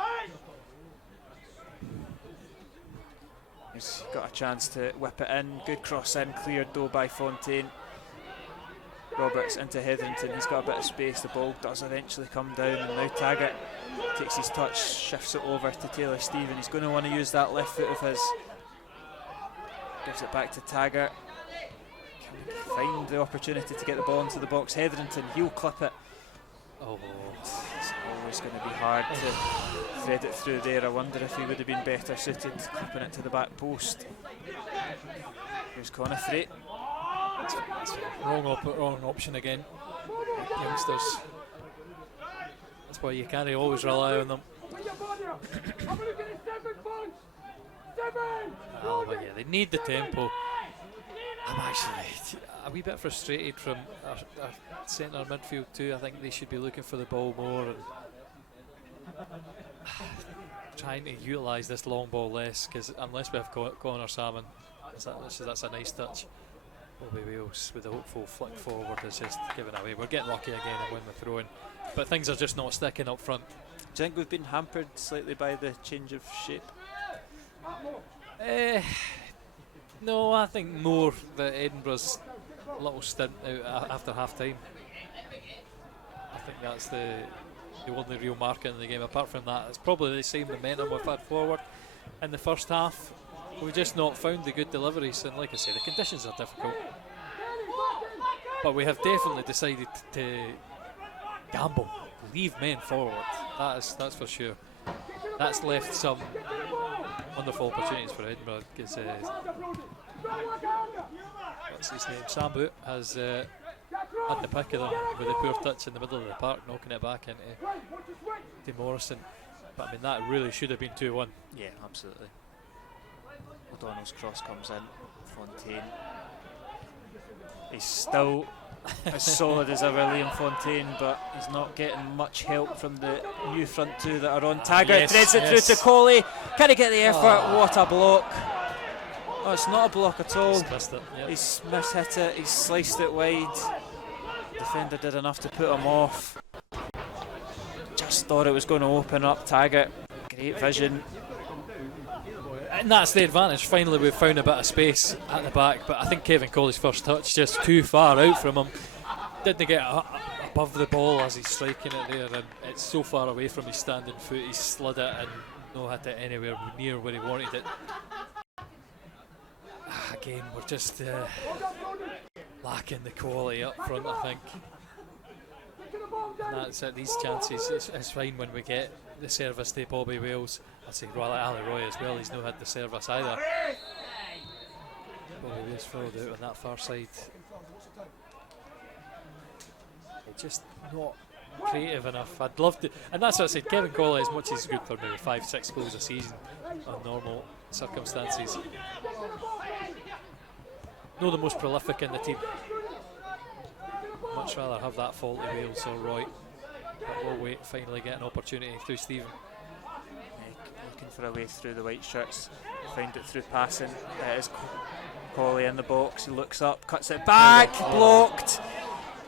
He's got a chance to whip it in. Good cross in, cleared though by Fontaine. Roberts into Hetherington, he's got a bit of space, the ball does eventually come down, and now Taggart takes his touch, shifts it over to Taylor Stephen. He's going to want to use that left foot of his. Gives it back to Taggart. Can he find the opportunity to get the ball into the box? Hetherington, he'll clip it. Oh, it's always going to be hard to thread it through there. I wonder if he would have been better suited clipping it to the back post. Here's Conifrey. Wrong option again. Youngsters. That's why you can't always rely on them. Oh, but yeah, they need the tempo. I'm actually a wee bit frustrated from our centre midfield too. I think they should be looking for the ball more and trying to utilise this long ball less, because unless we have Connor Salmon, that's a nice touch. Bobby Wales with a hopeful flick forward is just given away. We're getting lucky again and win the throw-in, but things are just not sticking up front. Do you think we've been hampered slightly by the change of shape? No, I think more that Edinburgh's little stint out after half-time. I think that's the only real marker in the game. Apart from that, it's probably the same momentum we've had forward in the first half. We've just not found the good deliveries, and like I say, the conditions are difficult. But we have definitely decided to gamble, leave men forward. That's for sure. That's left some wonderful opportunities for Edinburgh, because what's his name? Sam Boot has had the pick of them with a poor touch in the middle of the park, knocking it back into Morrison. But I mean, that really should have been 2-1. Yeah, absolutely. O'Donnell's cross comes in. Fontaine. He's still as solid as ever, Liam Fontaine, but he's not getting much help from the new front two that are on. Taggart threads it through to Coley. Can he get the effort? What a block. Oh, it's not a block at all. He's missed it. Yep. He's mishit it. He's sliced it wide. Defender did enough to put him off. Just thought it was going to open up. Taggart, great vision. And that's the advantage. Finally, we've found a bit of space at the back, but I think Kevin Colley's first touch just too far out from him. Didn't get above the ball as he's striking it there, and it's so far away from his standing foot. He slid it and no hit it anywhere near where he wanted it. again, we're just lacking the quality up front, I think. And that's at these chances, it's fine when we get the service to Bobby Wales. I say, well, Ali Roy as well, he's not had the service either. Bobby Wales followed out on that far side. Just not creative enough. I'd love to, and that's what I said, Kevin Colley, as much as he's good for maybe 5-6 goals a season on normal circumstances, not the most prolific in the team. Much rather have that fault to Wales or Roy, but we'll wait, finally get an opportunity through Stephen. Looking for a way through the white shirts, find it through passing. It is Colley in the box, he looks up, cuts it back, blocked.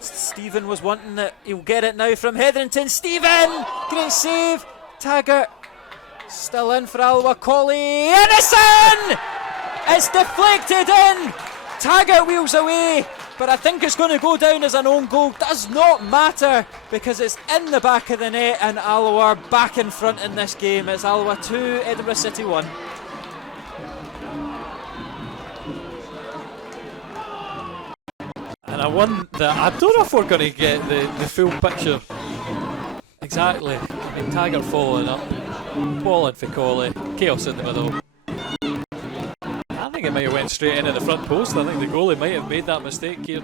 Stephen was wanting it, he'll get it now from Hetherington. Stephen, great save. Taggart still in for Alloa. Colley, Innocent! It's deflected in. Taggart wheels away, but I think it's going to go down as an own goal. Does not matter because it's in the back of the net, and Alloa are back in front in this game. It's Alloa 2, Edinburgh City 1. And I won that. I don't know if we're going to get the full picture. Exactly. I mean, Taggart following up, ball in for Colley, chaos in the middle. I think it might have went straight into the front post. I think the goalie might have made that mistake here.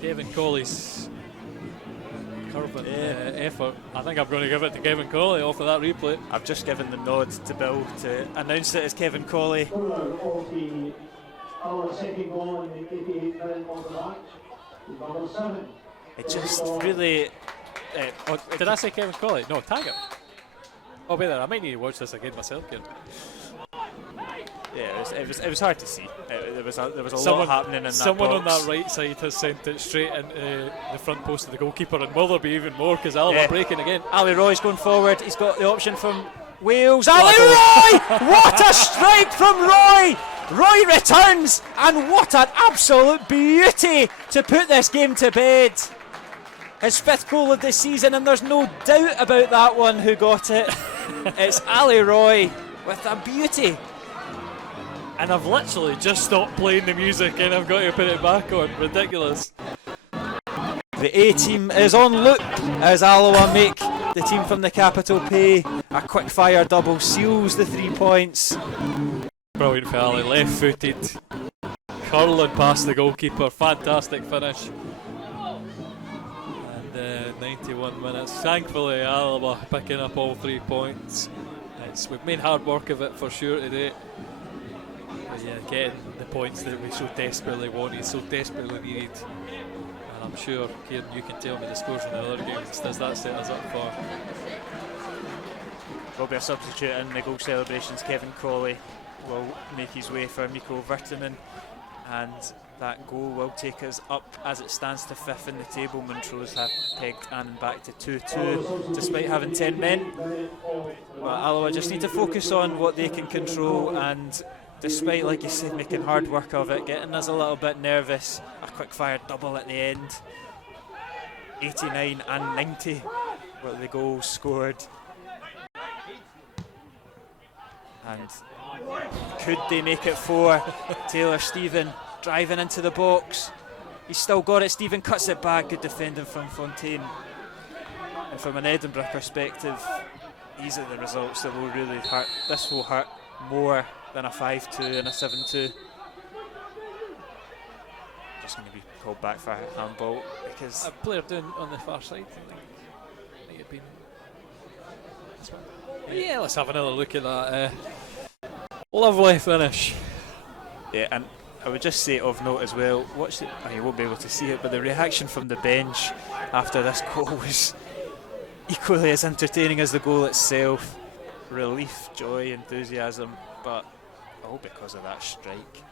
Kevin Colley's curving effort. I think I'm going to give it to Kevin Colley off of that replay. I've just given the nod to Bill to announce it as Kevin Colley. Our second goal in the 88th minute of the match, number 7. It just really. Did I say Kevin Colley? No, Taggart. Oh, wait there. I might need to watch this again myself, Kieran. Yeah, it was hard to see. There was a lot happening in that Someone box. on that right side has sent it straight into the front post of the goalkeeper, and will there be even more because Alloa breaking again. Ali Roy's going forward. He's got the option from Wales. Ali Roy! What a strike from Roy! Roy returns, and what an absolute beauty to put this game to bed. His 5th goal of the season, and there's no doubt about that one who got it. It's Ali Roy with a beauty. And I've literally just stopped playing the music and I've got to put it back on. Ridiculous. The A team is on loop as Alloa make the team from the capital pay. A quick fire double seals the 3 points. Brilliant for Ali, left footed, curling past the goalkeeper, fantastic finish. And 91 minutes, thankfully Alloa picking up all 3 points. We've made hard work of it for sure today. But yeah, getting the points that we so desperately wanted, so desperately needed. And I'm sure, Kieran, you can tell me the scores in the other games. Does that set us up for? Will be a substitute in the goal celebrations. Kevin Colley will make his way for Mikko Virtanen, and that goal will take us up as it stands to 5th in the table. Montrose have pegged Annan back to 2-2 despite having 10 men. But Alloa just need to focus on what they can control, and despite, like you said, making hard work of it, getting us a little bit nervous, a quick fire double at the end. 89 and 90 were the goals scored. And could they make it 4? Taylor Stephen driving into the box. He's still got it. Stephen cuts it back. Good defending from Fontaine. And from an Edinburgh perspective, these are the results that will really hurt. This will hurt more than a 5-2 and a 7-2. Just going to be called back for a handball because a player down on the far side, I think. Might have been. Yeah, let's have another look at that. Lovely finish. Yeah, and I would just say of note as well, watch it. You won't be able to see it, but the reaction from the bench after this goal was equally as entertaining as the goal itself. Relief, joy, enthusiasm, but all because of that strike.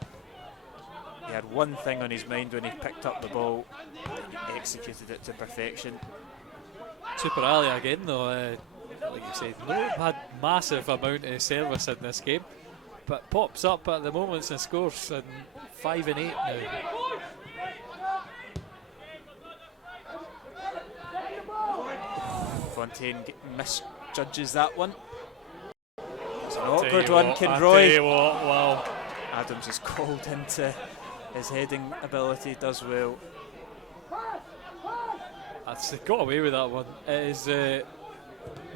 He had one thing on his mind when he picked up the ball, and he executed it to perfection. Super Ali again though, like you said, no had massive amount of service in this game, but pops up at the moments and scores, and 5 and 8 now. Fontaine misjudges that one. It's an awkward one, Kinroy. Wow. Adams is called into his heading ability, does well. That's got away with that one. It is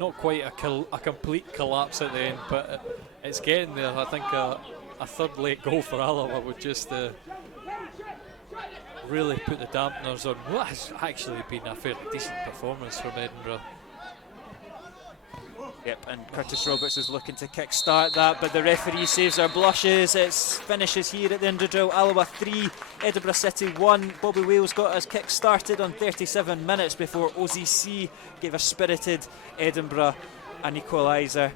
not quite a complete collapse at the end, but it's getting there. I think a third late goal for Alloa would just really put the dampeners on what has actually been a fairly decent performance from Edinburgh. Yep, and Curtis Roberts is looking to kick-start that, but the referee saves our blushes. It finishes here at the Inverdrill. Alloa 3, Edinburgh City 1. Bobby Wales got us kick-started on 37 minutes before OZC gave a spirited Edinburgh an equaliser.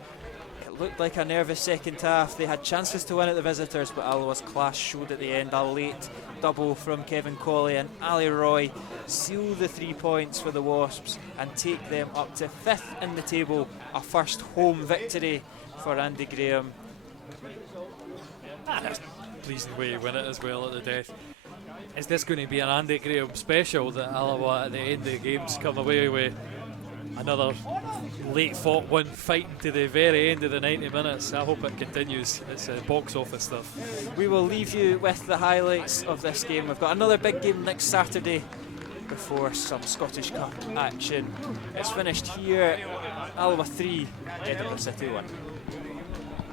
It looked like a nervous second half. They had chances to win at the visitors, but Alloa's class showed at the end. A late double from Kevin Colley, and Ali Roy seal the 3 points for the Wasps and take them up to 5th in the table. A first home victory for Andy Graham. And a pleasing way to win it as well at the death. Is this going to be an Andy Graham special that Alloa at the end of the games come away with another late fought one, fighting to the very end of the 90 minutes? I hope it continues. It's box office stuff. We will leave you with the highlights of this game. We've got another big game next Saturday before some Scottish Cup action. It's finished here. Alloa 3, Edinburgh City 1.